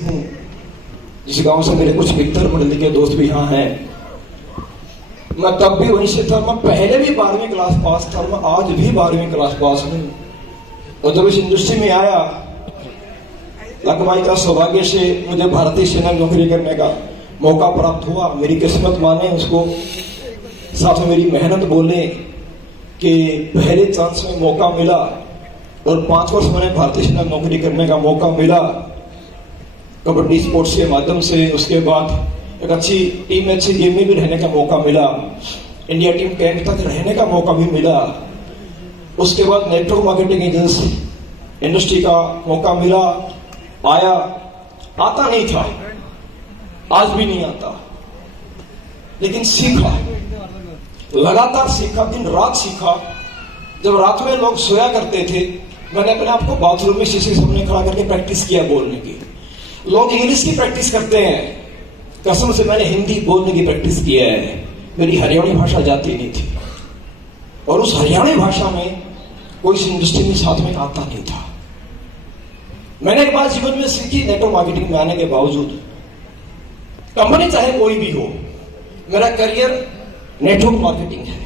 हूँ जिस गांव से मेरे कुछ मित्र पढ़े लिखे दोस्त भी यहाँ हैं। मैं तब भी वहीं से था, मैं पहले भी 12वीं क्लास पास था, मैं आज भी 12वीं क्लास पास हूँ। और जब इस इंडस्ट्री में आया, लकमाई का सौभाग्य से मुझे भारतीय सेना में नौकरी करने का मौका प्राप्त हुआ। मेरी किस्मत माने उसको, साथ में मेरी मेहनत बोले कि पहले चांस में मौका मिला और 5 वर्ष मैंने भारतीय सेना में नौकरी करने का मौका मिला कबड्डी स्पोर्ट्स के माध्यम से। उसके बाद एक अच्छी टीम में, अच्छी गेम में भी रहने का मौका मिला, इंडिया टीम कैंप तक रहने का मौका भी मिला। उसके बाद नेटवर्क मार्केटिंग एजेंसी इंडस्ट्री का मौका मिला, आया, आता नहीं था, आज भी नहीं आता, लेकिन सीखा, लगातार सीखा, दिन रात सीखा। जब रात में लोग सोया करते थे, मैंने अपने आप को बाथरूम में शीशे के सामने खड़ा करके प्रैक्टिस किया बोलने की। लोग इंग्लिश की प्रैक्टिस करते हैं, कसम से मैंने हिंदी बोलने की प्रैक्टिस किया है। मेरी हरियाणी भाषा जाती नहीं थी और उस हरियाणी भाषा में कोई इस इंडस्ट्री में साथ में आता नहीं था। मैंने एक बात जीवन में सीखी, नेटवर्क मार्केटिंग में आने के बावजूद, कंपनी चाहे कोई भी हो, मेरा करियर नेटवर्क मार्केटिंग है।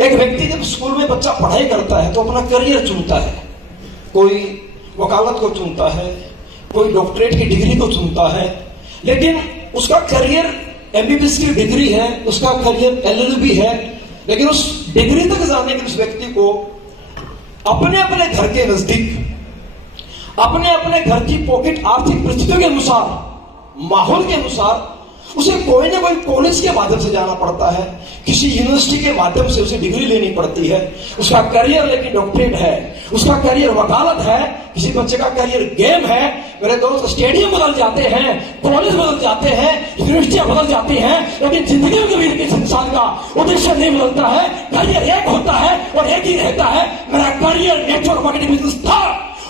एक व्यक्ति जब स्कूल में बच्चा पढ़ाई करता है तो अपना करियर चुनता है, कोई वकालत को चुनता है, कोई डॉक्टरेट की डिग्री को चुनता है, लेकिन उसका करियर एमबीबीएस की डिग्री है, उसका करियर एलएलबी है, लेकिन उस डिग्री तक जाने के उस व्यक्ति को अपने अपने घर के नजदीक, अपने अपने घर की पॉकेट आर्थिक परिस्थितियों के अनुसार, माहौल के अनुसार उसे कोई ना कोई कॉलेज के माध्यम से जाना पड़ता है, किसी यूनिवर्सिटी के माध्यम से उसे डिग्री लेनी पड़ती है। उसका करियर लेकिन डॉक्टरेट है, उसका करियर वकालत है, किसी बच्चे का करियर गेम है। मेरे दोस्त, स्टेडियम बदल जाते हैं, कॉलेज बदल जाते हैं, यूनिवर्सिटियां बदल जाती हैं, लेकिन जिंदगी में कभी किसी इंसान का उद्देश्य नहीं बदलता है। करियर एक होता है और एक ही रहता है। मेरा करियर नेटवर्क मार्केटिंग बिजनेस था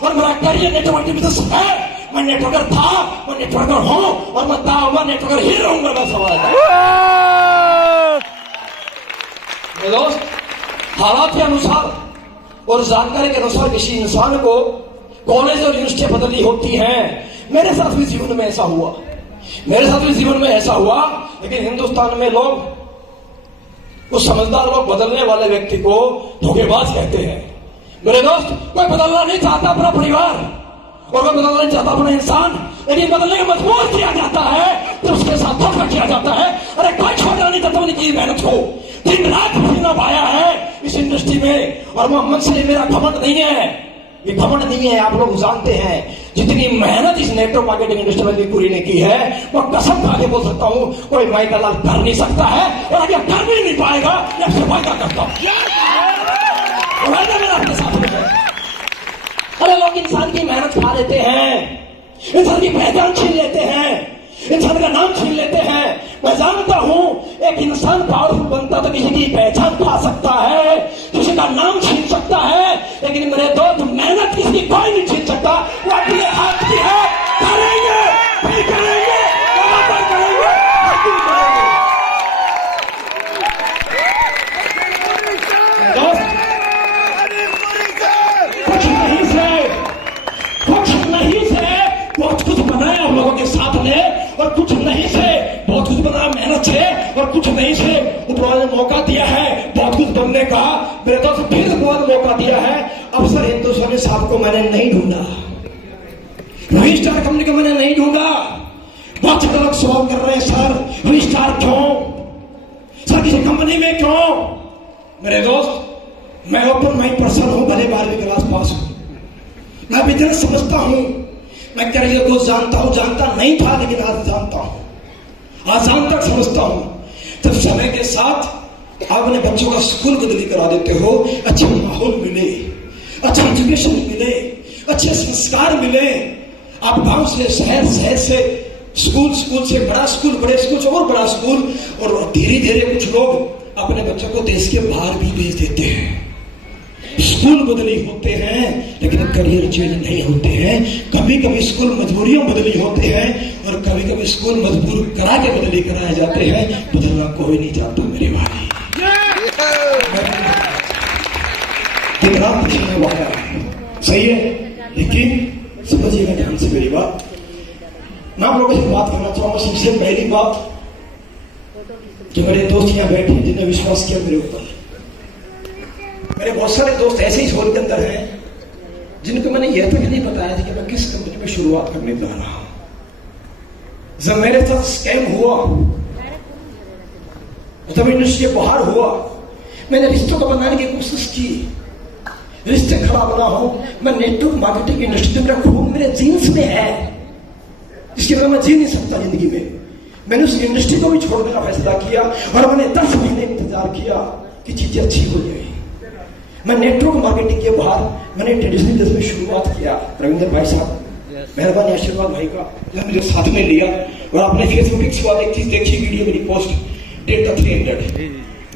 और मेरा करियर नेटवर्क मार्केटिंग बिजनेस है। मैं नेटवर्कर था, मैं नेटवर्कर हूं और मैं दावा नेटवर्कर ही रहूंगा। मैं सवाल मेरे दोस्त, हालात के अनुसार और जानकारी के अनुसार किसी इंसान को कॉलेज और यूनिवर्सिटी बदलनी होती हैं। मेरे साथ भी जीवन में ऐसा हुआ, मेरे साथ भी जीवन में ऐसा हुआ। लेकिन हिंदुस्तान में लोग, कुछ समझदार लोग बदलने वाले व्यक्ति को धोखेबाज कहते हैं। मेरे दोस्त, कोई बदलना नहीं चाहता अपना परिवार और कोई बदलना नहीं चाहता अपना इंसान, लेकिन बदलने का मजबूर किया जाता है तो उसके साथ धोखा किया जाता है। अरे कोई छोड़ना नहीं चाहता अपनी की मेहनत को, दिन रात पसीना पाया है इस इंडस्ट्री में। और मोहम्मद से मेरा घमंड नहीं है, ये घमंड नहीं है, आप लोग जानते हैं जितनी मेहनत इस नेटवर्क मार्केटिंग इंडस्ट्री में पूरी ने की है, वो कसम खा के बोल सकता हूं कोई माइक लाल कर नहीं सकता है। और अगर कर भी नहीं पाएगा, मैं आपसे वायदा करता हूं, वायदा मेरा आपके साथ में है। अरे लोग इंसान की मेहनत खा लेते हैं, इंसान की पहचान छीन लेते हैं, इंसान का नाम छीन लेते हैं। मैं जानता हूं एक इंसान पावरफुल बनता तो किसी की पहचान खा सकता है, किसी का नाम छीन सकता है, लेकिन मेरे दोस्त, मेहनत किसी की कोई नहीं छीन सकता। वो अपने हाथ की है, करेंगे, फिर करेंगे, लगातार करेंगे, दोस्त। बहुत कुछ बनाया हम लोगों के साथ ने, और कुछ नहीं से बहुत कुछ बनाया मेहनत से, और कुछ नहीं से ऊपर वाले ने मौका दिया है बहुत कुछ बनने का। मेरे दोस्त, फिर मौका दिया है। अफसर हिंदुस्तानी साहब को मैंने नहीं ढूंढा, रजिस्ट्रार कंपनी को मैंने नहीं ढूंढा। बहुत से लोग सवाल कर रहे हैं, सर रजिस्ट्रार क्यों, सर किसी कंपनी में क्यों। मेरे दोस्त, मैं ओपन माइंड पर्सन हूं, भले 12वीं क्लास पास हूं, मैं बिजनेस समझता हूं, मैं करियर को जानता हूं, जानता नहीं था लेकिन आज जानता हूं, आज जानता समझता हूं। जब समय के साथ आप अपने बच्चों का स्कूल बदली करा देते हो, अच्छे माहौल मिले, अच्छा एजुकेशन मिले, अच्छे संस्कार मिले, आप गांव से शहर, शहर से स्कूल, स्कूल से बड़ा स्कूल, बड़े स्कूल से और बड़ा स्कूल, और धीरे धीरे कुछ लोग अपने बच्चों को देश के बाहर भी भेज देते हैं। स्कूल बदली होते हैं लेकिन करियर चेंज नहीं होते हैं। कभी कभी स्कूल मजबूरियों बदली होते हैं और कभी कभी स्कूल मजबूर करा के बदली कराए जाते हैं। बदलना कोई नहीं चाहता मेरे भाई, दिन रात पसीना बहाया, सही है, लेकिन समझिएगा ध्यान से मेरी बात। मैं आप लोगों से बात करना चाहूंगा। सबसे पहली बात कि मेरे दोस्त यहाँ बैठे हैं जिन्हें विश्वास किया मेरे ऊपर। मेरे बहुत सारे दोस्त ऐसे ही शोर के अंदर हैं जिनको मैंने यह तक नहीं बताया था कि मैं किस कंपनी में शुरुआत करने जा रहा हूं। जब मेरे साथ स्कैम हुआ, जब इंडस्ट्री बाहर हुआ, मैंने रिश्तों को बनाने की कोशिश की, रिश्ते खराब ना हो। मैं नेटवर्क मार्केटिंग इंडस्ट्री में, मेरा खून मेरे जीन्स में है, इसके बिना मैं जी नहीं सकता जिंदगी में। मैंने उस इंडस्ट्री को भी छोड़ने का फैसला किया और मैंने 10 महीने इंतजार किया कि चीजें अच्छी हो जाए। मैं नेटवर्क मार्केटिंग के बाहर मैंने ट्रेडिशनल बिजनेस में शुरुआत किया। रविंद्र भाई साहब, मेहरबानी आशीर्वाद भाई का, जब मुझे साथ में लिया। और आपने फेसबुक के बाद एक चीज देखी, वीडियो मेरी post, delta 300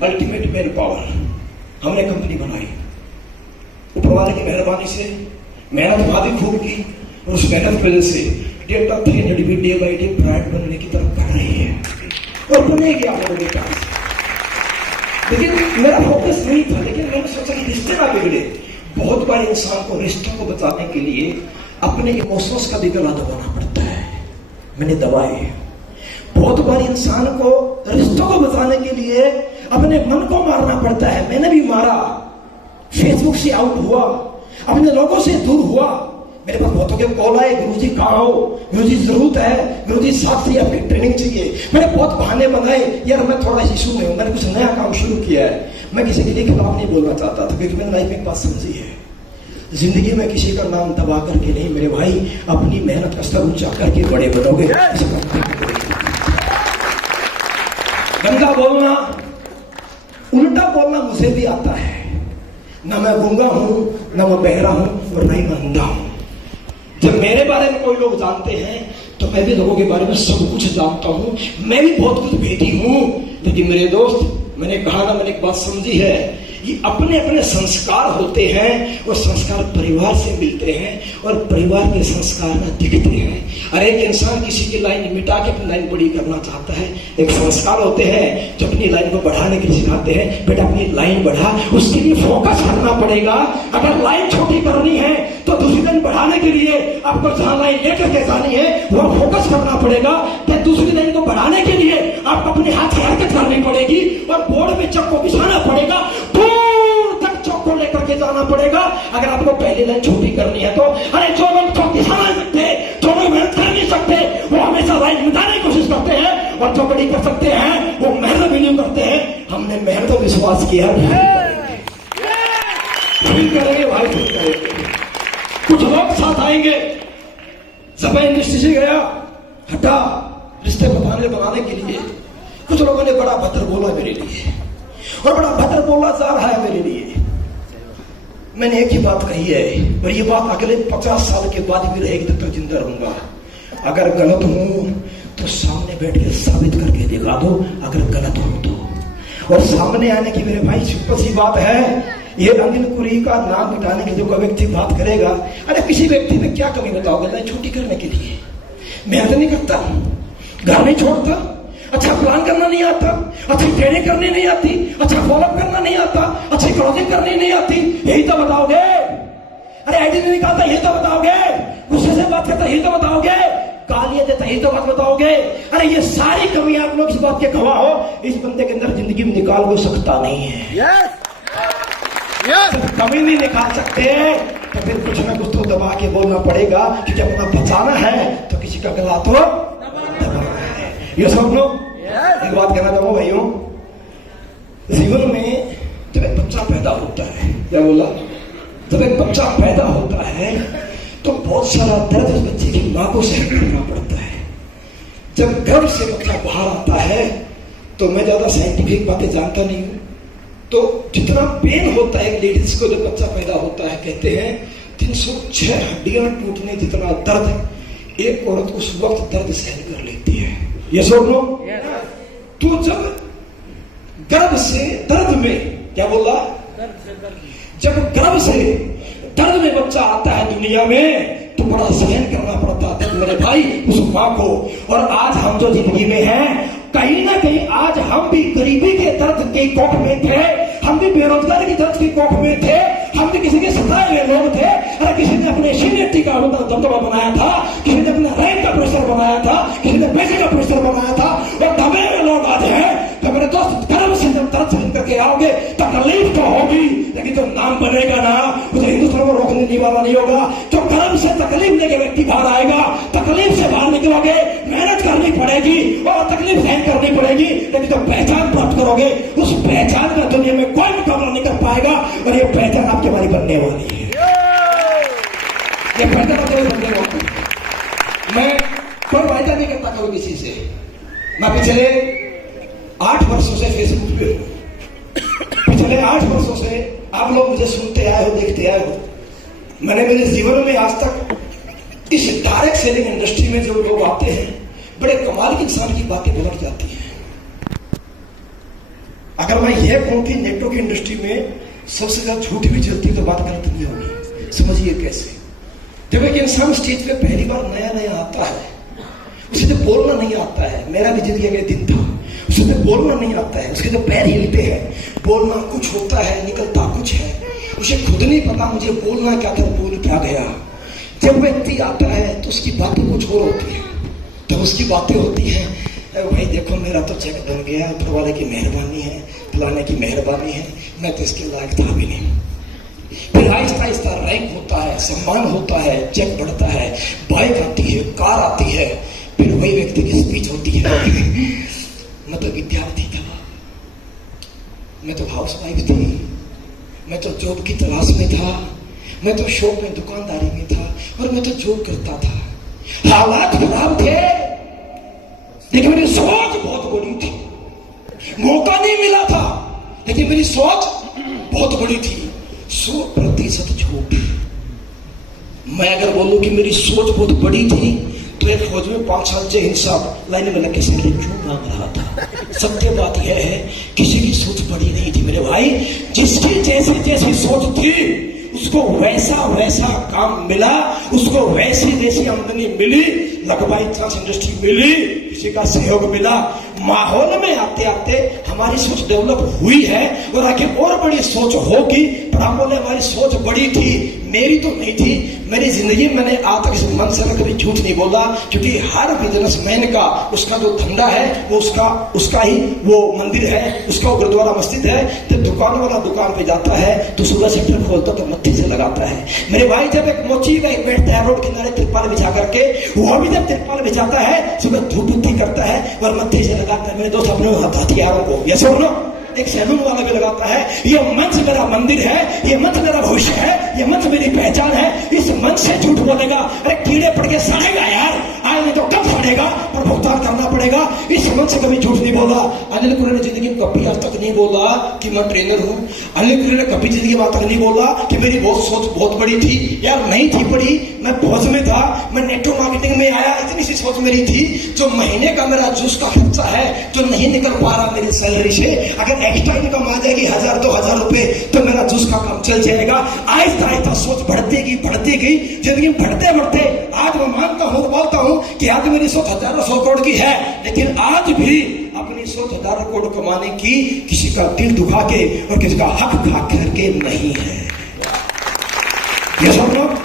ultimate man power, हमने कंपनी बनाई। ऊपर वाले की मेहरबानी से मेहनत भाभी खूब की और उस मेहनत की वजह से डेल्टा 300 भी डे बाई डे ब्रांड बनने की तरफ बढ़ रही है और बनेगी आप लोगों के पास। लेकिन मेरा फोकस नहीं था, लेकिन मैंने सोचा कि रिश्ते ना बिगड़े। बहुत बार इंसान को रिश्तों को बचाने के लिए अपने इमोशंस का भी गला दबाना पड़ता है। मैंने दबाए। बहुत बार इंसान को रिश्तों को बचाने के लिए अपने मन को मारना पड़ता है। मैंने भी मारा, फेसबुक से आउट हुआ, अपने लोगों से दूर हुआ। मेरे पास बहुतों के कॉल आए, गुरुजी कहाँ हो, गुरुजी जरूरत है, गुरुजी साथ से आपकी ट्रेनिंग चाहिए। मैंने बहुत बहाने बनाए, यार मैं थोड़ा इशू में हूं, मैंने कुछ नया काम शुरू किया है। मैं किसी के लिए खिलाफ नहीं बोलना चाहता था, क्योंकि मैंने लाइफ में एक बात समझी है, जिंदगी में किसी का नाम दबा करके नहीं मेरे भाई, अपनी मेहनत का स्तर ऊंचा करके बड़े बनोगे। गंदा बोलना, उल्टा बोलना मुझे भी आता है। ना मैं गूंगा हूं, ना मैं बहरा हूं और ना ही मैं अंधा हूं। जब मेरे बारे में कोई लोग जानते हैं तो मैं भी लोगों के बारे में सब कुछ जानता हूं। मैं भी बहुत कुछ भेदी हूं। लेकिन मेरे दोस्त, मैंने कहा ना, मैंने एक बात समझी है, ये अपने अपने संस्कार होते हैं और संस्कार परिवार से मिलते हैं और परिवार के संस्कार ना दिखते हैं। अरे एक इंसान किसी की लाइन मिटा के अपनी लाइन बड़ी करना चाहता है। एक संस्कार होते हैं जो अपनी लाइन को बढ़ाने के लिए सिखाते हैं, बेटा अपनी लाइन बढ़ा, उसके लिए फोकस करना पड़ेगा। अगर लाइन छोटी करनी है तो दूसरी लाइन बढ़ाने के लिए आपको जहां लाइन लेकर के जानी है वहां फोकस करना पड़ेगा। तो दूसरी लाइन को बढ़ाने के लिए आपको अपने हाथ से हरकत करनी पड़ेगी और बोर्ड में चक को बिछाना पड़ेगा, दूर तक चौक को लेकर के जाना पड़ेगा। अगर आपको पहली लाइन छोटी करनी है तो अरे जो लोग चौक बिछा नहीं सकते, जो लोग मेहनत कर नहीं सकते, वो हमेशा लाइन मिटाने की कोशिश करते हैं, और जो बड़ी कर सकते हैं वो मेहनत भी नहीं करते हैं। हमने मेहनत और विश्वास किया, फिर करेंगे भाई, फिर करेंगे। कुछ लोग साथ आएंगे। जब मैं इंडस्ट्री से गया, हटा रिश्ते बनाने के लिए, कुछ लोगों ने बड़ा भद्र बोला मेरे लिए और बड़ा भद्र बोला जा रहा है मेरे लिए। मैंने एक ही बात कही है और ये बात अगले 50 साल के बाद भी रहेगी, तब तक जिंदा रहूंगा। अगर गलत हूं तो सामने बैठ के साबित करके दिखा दो, अगर गलत हो तो। और सामने आने की मेरे भाई सिंपल सी बात है, ये अनिल पुरी का नाम मिटाने की जो कोई व्यक्ति बात करेगा, अरे किसी व्यक्ति में क्या कमी बताओगे लाइन छोटी करने के लिए? मेहनत नहीं करता, घर नहीं छोड़ता, अच्छा प्लान करना नहीं आता, अच्छी ट्रेनिंग करनी नहीं आती, अच्छा फॉलोअप करना नहीं आता, अच्छी क्लोजिंग करनी नहीं आती, यही तो बताओगे? अरे आईडी नहीं निकालता, यही तो बताओगे? गुस्से से बात करता, यही तो बताओगे? गालियां देता, यही तो बात बताओगे? अरे ये सारी कमियां आप लोग इस बात के गवाह हो, इस बंदे के अंदर जिंदगी में निकाल को सकता नहीं है। जब कमी नहीं निकाल सकते तो फिर कुछ ना कुछ तो दबा के बोलना पड़ेगा, क्योंकि अपना बचाना है तो किसी का गला तो दबाना है। ये सब लोग एक बात कहना चाहूंगा भाइयों, जीवन में जब एक बच्चा पैदा होता है, क्या बोला, जब एक बच्चा पैदा होता है तो बहुत सारा दर्द उस बच्चे की मां को सहन करना पड़ता है। जब गर्भ से बच्चा बाहर आता है तो मैं ज्यादा साइंटिफिक बातें जानता नहीं हूं, तो जितना पेन होता है लेडीज को जब बच्चा पैदा होता है, कहते हैं 306 हड्डियां टूटने जितना दर्द एक औरत उस वक्त दर्द सहन कर लेती है। ये सुन लो। तो जब गर्भ से दर्द में, क्या बोला, जब गर्भ से दर्द में बच्चा आता है दुनिया में तो बड़ा सहन करना पड़ता था मेरे भाई उस मां को। और आज हम जो जिंदगी में हैं, कहीं ना कहीं आज हम भी गरीबी के दर्द के कोख में थे, हम भी बेरोजगारी के दर्द के कोख में थे, हम भी किसी के सताए हुए लोग थे। अरे किसी ने अपने सीनियरिटी का दबदबा बनाया था, किसी ने अपने रैंक का प्रेशर बनाया था, किसी ने पैसे का प्रेशर बनाया था, और दबे हुए लोग आज हैं। तो मेरे दोस्त कर्म से जब तरफ से करके आओगे तकलीफ तो होगी, लेकिन जो नाम बनेगा ना उसे हिंदुस्तान को रोकने वाला नहीं होगा। जो कर्म से तकलीफ लेके व्यक्ति बाहर आएगा, तकलीफ से बाहर निकलोगे, मेहनत करनी पड़ेगी और तकलीफ सहन करनी पड़ेगी, लेकिन जो पहचान प्राप्त करोगे उस पहचान का दुनिया में कोई मुकाबला नहीं कर पाएगा। और ये पहचान आपके हमारी बनने वाली है, ये पहचान आपके बनने वाली है। मैं कोई वायदा नहीं करता कभी किसी से। मैं पिछले 8 वर्षों से फेसबुक पे हूं, पिछले 8 वर्षों से आप लोग मुझे सुनते आए हो, देखते आए हो। मैंने मेरे जीवन में आज तक इस डायरेक्ट सेलिंग इंडस्ट्री में जो लोग आते हैं, बड़े कमाल की इंसान की बातें पलट जाती हैं। अगर मैं यह कहूं कि नेटवर्क की इंडस्ट्री में सबसे ज्यादा झूठ भी चलती है तो बात गलत नहीं होगी। समझिए कैसे। जब एक इंसान स्टेज पे पहली बार नया नया आता है, उसे तो बोलना नहीं आता है। मेरा भी जिंदगी का दिन था, उसे तो बोलना नहीं आता है, उसके तो पैर हिलते हैं, बोलना कुछ होता है, निकलता कुछ है, उसे खुद नहीं पता मुझे बोलना क्या था, बोल क्या गया। जब व्यक्ति आता है तो उसकी बातें कुछ और होती है। जब उसकी बातें होती हैं, भाई देखो मेरा तो चेक बन गया, ऊपर वाले की मेहरबानी है, फलाने की मेहरबानी है, मैं तो इसके लायक था भी नहीं। फिर आहिस्ता आहिस्ता रैंक होता है, सम्मान होता है, चेक बढ़ता है, बाइक आती है, कार आती है, फिर वही व्यक्ति की स्पीच होती है। मैं तो विद्यार्थी था, मैं तो हाउस वाइफ थी, मैं तो जॉब की तलाश में था, मैं तो शॉप में दुकानदारी में था, और मैं तो जॉब करता था। हालात खराब थे, लेकिन मेरी सोच बहुत बड़ी थी। मौका नहीं मिला था, लेकिन मेरी सोच बहुत बड़ी थी। 100% झूठ। मैं अगर बोलूं कि मेरी सोच बहुत बड़ी थी, तो एक फौज में 5 साल जय हिंद साहब लाइन में लग के से क्यों मांग रहा था। सत्य बात यह है, किसी की सोच बड़ी नहीं थी मेरे भाई। जिसकी जैसी जैसी सोच थी उसको वैसा वैसा काम मिला, उसको वैसी वैसी आमदनी मिली, लगवाई चांस इंडस्ट्री मिली, किसी का सहयोग मिला। माहौल में आते आते हमारी सोच डेवलप हुई है, और आगे और बड़ी सोच होगी। पर आप बोले हमारी सोच बड़ी थी, मेरी तो नहीं थी। मेरी जिंदगी में मैंने आज तक इस मन से कभी झूठ नहीं बोला, क्योंकि हर बिजनेसमैन का उसका जो धंधा है वो उसका ही वो मंदिर है, उसका वो गुरुद्वारा मस्जिद है। तो दुकान वाला दुकान पे जाता है तो सुबह शटर खोलता तो मत्थे से लगाता है। मेरे भाई जब एक मोची का एक बैठता है रोड किनारे तिरपाल बिछा करके, वो भी जब तिरपाल बिछाता है सुबह धूप बुद्धि करता है और मत्थे से लगाता है। मेरे दोस्त अपने हथियारों को, ये सुनो, एक सैलून वाला भी लगाता है। ये मंच मेरा मंदिर है, ये मंच मेरा भविष्य है, ये मंच मेरी पहचान है। इस मंच से झूठ बोलेगा, अरे कीड़े पड़ के सड़ेगा यार, आज नहीं तो कब सड़ेगा, पर भुगतान करना पड़ेगा। इस मंच से कभी झूठ नहीं बोला। अनिल कुरे ने जिंदगी में कभी आज तक नहीं बोला कि मैं ट्रेनर हूं। अनिल कुरे ने कभी जिंदगी में आज तक नहीं बोला कि मेरी बहुत सोच बहुत बड़ी थी। यार नहीं थी बड़ी, मैं फौज में था, मैं नेटवर्क मार्केटिंग में आया, इतनी सी सोच मेरी थी। जो महीने का मेरा जूस का खर्चा है, जो नहीं निकल पा रहा मेरी सैलरी से, अगर एक्स्ट्रा इनकम आ जाएगी 1000-2000 रुपए, तो मेरा जूस का काम चल जाएगा। आहिस्ता आहिस्ता सोच बढ़ती गई। जिंदगी में बढ़ते बढ़ते आज मैं मानता हूँ, बोलता हूँ कि आज मेरी सोच 1000-100 करोड़ की है, लेकिन आज भी अपनी सोच 1000 करोड़ कमाने की किसी का दिल दुखा के और किसी का हक खा करके नहीं है। ये सब लोग,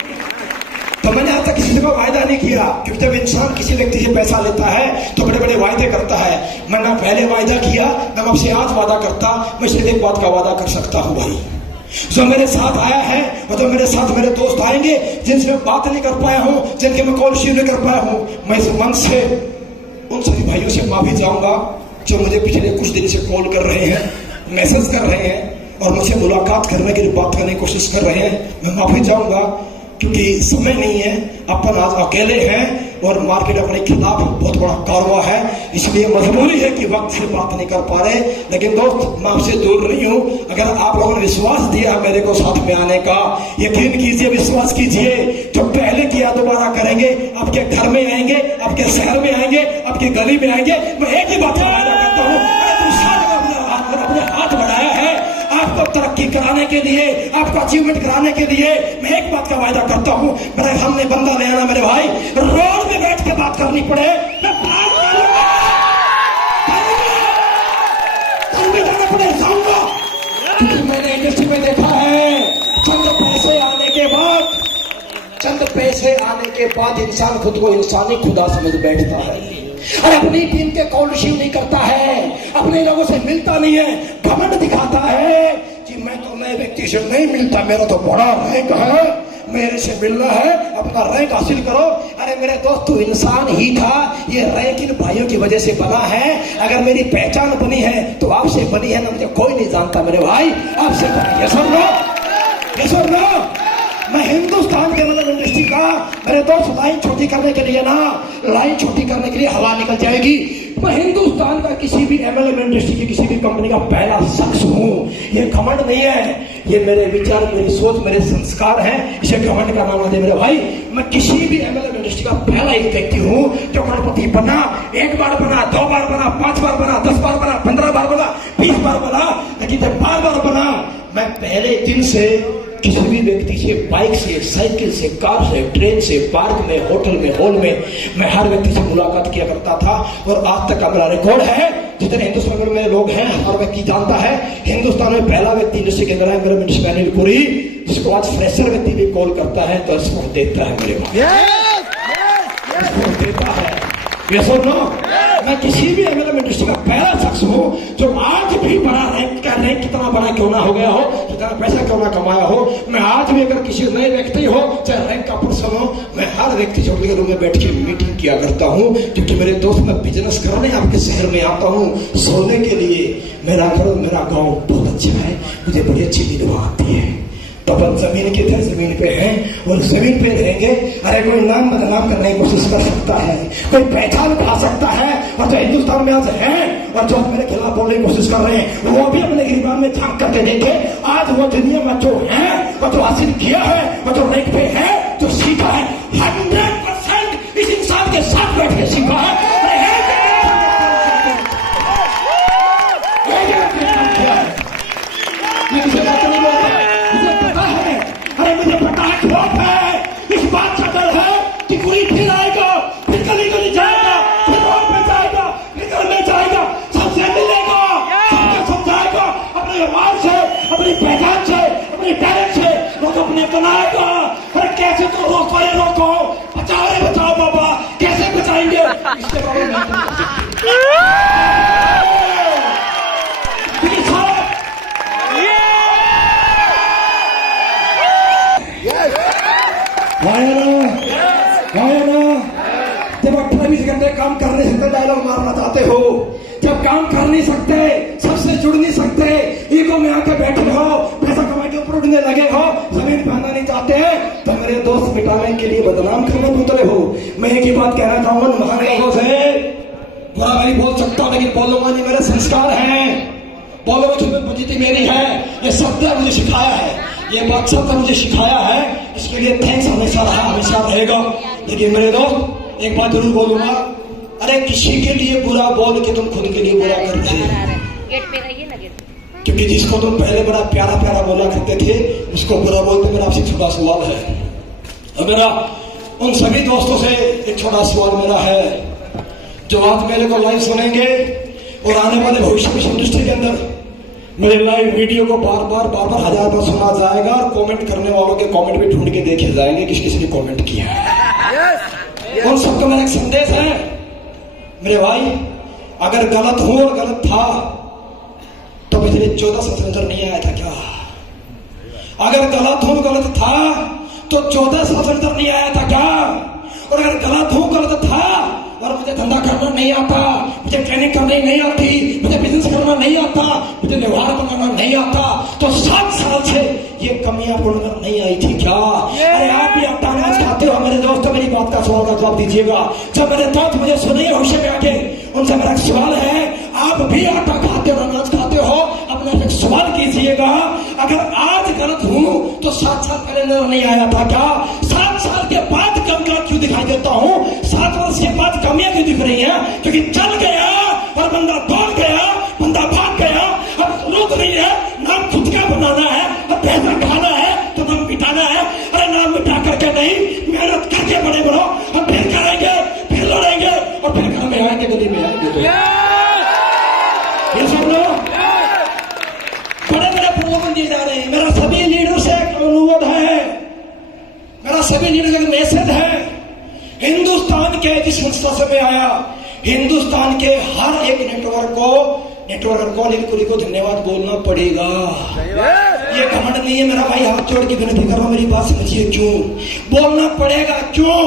तो मैंने आज तक किसी से वायदा नहीं किया, क्योंकि जब इंसान किसी व्यक्ति से पैसा लेता है तो बड़े बड़े वायदे करता है। मैं ना पहले वायदा किया, ना आपसे आज वादा करता। मैं सिर्फ एक बात का वादा कर सकता हूं भाई, जो मेरे साथ आया है और जो मेरे साथ मेरे दोस्त आएंगे जिनसे मैं बात नहीं कर पाया हूं, जिनके मैं कॉल रिसीव नहीं कर पाया हूं, मैं इस मन से उन सभी भाइयों से माफी चाहूंगा जो मुझे पिछले कुछ दिन से कॉल कर रहे हैं, मैसेज कर रहे हैं और मुझे मुलाकात करने की बात करने की कोशिश कर रहे हैं। मैं माफी चाहूंगा, क्योंकि समय नहीं है, अपन आज अकेले हैं और मार्केट अपने खिलाफ बहुत बड़ा कारवा है, इसलिए मजबूरी है कि वक्त से बात नहीं कर पा रहे। लेकिन दोस्त, मैं आपसे दूर नहीं हूं। अगर आप लोगों ने विश्वास दिया मेरे को साथ में आने का, यकीन कीजिए, विश्वास कीजिए, जो पहले किया दोबारा करेंगे। आपके घर में आएंगे, आपके शहर में आएंगे, आपकी गली में आएंगे। मैं एक ही बात का वादा करता हूँ, अपने हाथ बढ़ाया है आपको तरक्की कराने के लिए, आपको अचीवमेंट कराने के लिए। मैं एक बात का वायदा करता हूं, मेरे सामने बंदा ले आना मेरे भाई, रोड में बैठ के बात करनी पड़े, मैं बात करूंगा, जाऊंगा, क्योंकि मैंने इंडस्ट्री में देखा है, के बाद इंसान खुद को इंसानी खुदा समझ बैठता है और अपनी टीम के कॉल रिसीव नहीं करता है, अपने लोगों से मिलता नहीं है, घमंड दिखाता है कि मैं तो नए व्यक्ति से नहीं मिलता, मेरा तो बड़ा रैंक है, मेरे से मिलना है, अपना रैंक हासिल करो। अरे मेरे दोस्त तू इंसान ही था, ये रैंक इन भाइयों की वजह से बना है। अगर मेरी पहचान बनी है तो आपसे बनी है ना, मुझे कोई नहीं जानता मेरे भाई, आपसे बनी है। सुन लो, ये सुन लो, मैं हिंदुस्तान के मतलब इंडस्ट्री का मेरे दोस्त लाइन छोटी करने के लिए ना, लाइन छोटी करने के लिए हवा निकल जाएगी। मैं हिंदुस्तान का किसी भी एमएलएम इंडस्ट्री की किसी भी कंपनी का पहला शख्स हूँ। ये घमंड नहीं है, ये मेरे विचार, मेरी सोच, मेरे संस्कार हैं, इसे घमंड का नाम दे मेरे भाई। मैं किसी भी एमएलएम इंडस्ट्री का पहला एक व्यक्ति हूँ जो करोड़पति बना, एक बार बना, 2 बार बना, 5 बार बना, 10 बार बना, 15 बार बना, 20 बार बना, लेकिन जब बार बार बना, मैं पहले दिन से किसी भी व्यक्ति से, बाइक से, साइकिल से, कार से, ट्रेन से, पार्क में, होटल में, हॉल में, मैं हर व्यक्ति से मुलाकात किया करता था। और आज तक का मेरा रिकॉर्ड है, जितने हिंदुस्तान में लोग हैं हर व्यक्ति जानता है, हिंदुस्तान में पहला व्यक्ति इंडस्ट्री के अंदर है मेरा मिस्टर अनिल पुरी, जिसको आज फ्रेशर व्यक्ति भी कॉल करता है तो स्पोर्ट देता है मेरे भाई, स्पोर्ट देता है। ये सुनो, मैं किसी भी एमएलएम इंडस्ट्री का पहला शख्स हूँ जो आज भी बड़ा रैंक का, रैंक कितना बड़ा क्यों ना हो गया हो, कितना पैसा क्यों ना कमाया हो, मैं आज भी अगर किसी नए व्यक्ति हो, चाहे रैंक का पर्सन हो, मैं हर व्यक्ति से उनके रूम में बैठ के मीटिंग किया करता हूँ। क्योंकि मेरे दोस्त, मैं बिजनेस करने आपके शहर में आता हूँ, सोने के लिए। मेरा घर, मेरा गाँव बहुत अच्छा है, मुझे बड़ी अच्छी नींद आती है। तो अपन जमीन के थे, जमीन पे हैं और जमीन पे रहेंगे। अरे कोई नाम बदनाम करने की कोशिश कर सकता है, कोई पहचान पा सकता है, और जो हिंदुस्तान में आज है और जो मेरे खिलाफ बोलने की कोशिश कर रहे हैं, वो भी अपने गिरबान में झांक करके देखे। आज वो दुनिया में जो है और जो हासिल किया है और जो रैंक पे है, जो सीखा है, 100% इस इंसान के साथ बैठ के सीखा है। मुझे पता है, खौफ है, इस बात का डर है कि कोई फिर आएगा, फिर गली गली जाएगा, फिर रोड पे जाएगा, फिर घर में जाएगा, सबसे मिलेगा, सबको समझाएगा, अपने व्यवहार से, अपनी पहचान से, अपनी टैलेंट से लोग अपने बनाएगा। अरे कैसे तो रोको, ये रोको, बचाओ रे बचाओ बाबा, कैसे बचाएंगे इसके बारे में जब 18-20 घंटे काम कर नहीं सकते, डायलॉग मारना चाहते हो, जब काम कर नहीं सकते, सबसे जुड़ नहीं सकते, ईगो में आके बैठे हो, पैसा कमा के ऊपर उड़ने लगे हो, जमीन पे आना नहीं चाहते, तो मेरे दोस्त मिटाने के लिए बदनाम करने उतरे हो। मैं एक ही बात कहना चाहूंगा, महान लोगों से बुरा नहीं बोल सकता, लेकिन बोलूंगा नहीं, मेरे संस्कार हैं, बोलो तुम्हें बुद्धि मेरी है, ये शब्द मुझे सिखाया है, ये बात शब्द मुझे सिखाया है, इसके लिए थैंक्स हमेशा रहा, हमेशा रहेगा। लेकिन मेरे दोस्त, एक बात जरूर बोलूंगा, अरे किसी के लिए बुरा बोल के तुम खुद के लिए बुरा कर रहे हो, क्योंकि जिसको तुम पहले बड़ा प्यारा प्यारा बोला करते थे, उसको बुरा बोलते। मेरा आपसे छोटा सवाल है, और मेरा उन सभी दोस्तों से एक छोटा सवाल मेरा है, जो आज मेरे को लाइव सुनेंगे और आने वाले भविष्य में इंडस्ट्री के अंदर मेरे लाइव वीडियो को बार बार 1000 बार सुना जाएगा, और कमेंट करने वालों के कमेंट भी ढूंढ के देखे जाएंगे किस किस ने कमेंट किया है। उन सबको मेरा एक संदेश है, मेरे भाई, अगर गलत हो और गलत था तो पिछले 14 साल अंदर नहीं आया था क्या? अगर गलत हो, गलत था तो 14 साल अंदर नहीं आया था क्या? और अगर गलत हो, गलत था और मुझे धंधा करना नहीं आता, मुझे ट्रेनिंग करनी नहीं आती, मुझे बिजनेस करना नहीं आता, मुझे व्यवहार बनाना नहीं आता, तो 7 साल से ये कमियां पूर्ण नहीं आई थी क्या? अरे आप भी आटा अनाज खाते हो मेरे दोस्तों, मेरी बात का सवाल का जवाब दीजिएगा। जब मेरे दोस्त मुझे सुनिए होश में आके, उनसे मेरा सवाल है, आप भी आटा खाते हो, अनाज खाते हो, अपने एक सवाल कीजिएगा, अगर आज गलत हूं तो 7 साल पहले नजर नहीं आया था क्या? 7 साल के बाद कमियां क्यों दिखाई देता हूं? 7 वर्ष के बाद कमियां क्यों दिख रही हैं? क्योंकि चल गया और बंदा दौड़ गया, बंदा भाग गया, अब जरूरत नहीं है नाम खुद का बनाना है, और पैसा खाना है तो नाम मिटाना है। अरे नाम मिटा करके नहीं, मेहनत करके बड़े बनो, हम फिर करेंगे, फिर लड़ेंगे, और फिर घर में आएंगे, गली में आएंगे। तो ये सब लोग बड़े बड़े प्रलोभन दिए जा रहे हैं। मेरा सभी लीडर से एक अनुरोध है, मेरा सभी लीडर का मैसेज है, की संस्था से मैं आया, हिंदुस्तान के हर एक नेटवर्क को अनिल पुरी को धन्यवाद बोलना पड़ेगा। ये घमंड नहीं है मेरा भाई, हाथ जोड़ के विनती कर रहा हूं, मेरी बात समझिए। क्यों बोलना पड़ेगा? क्यों?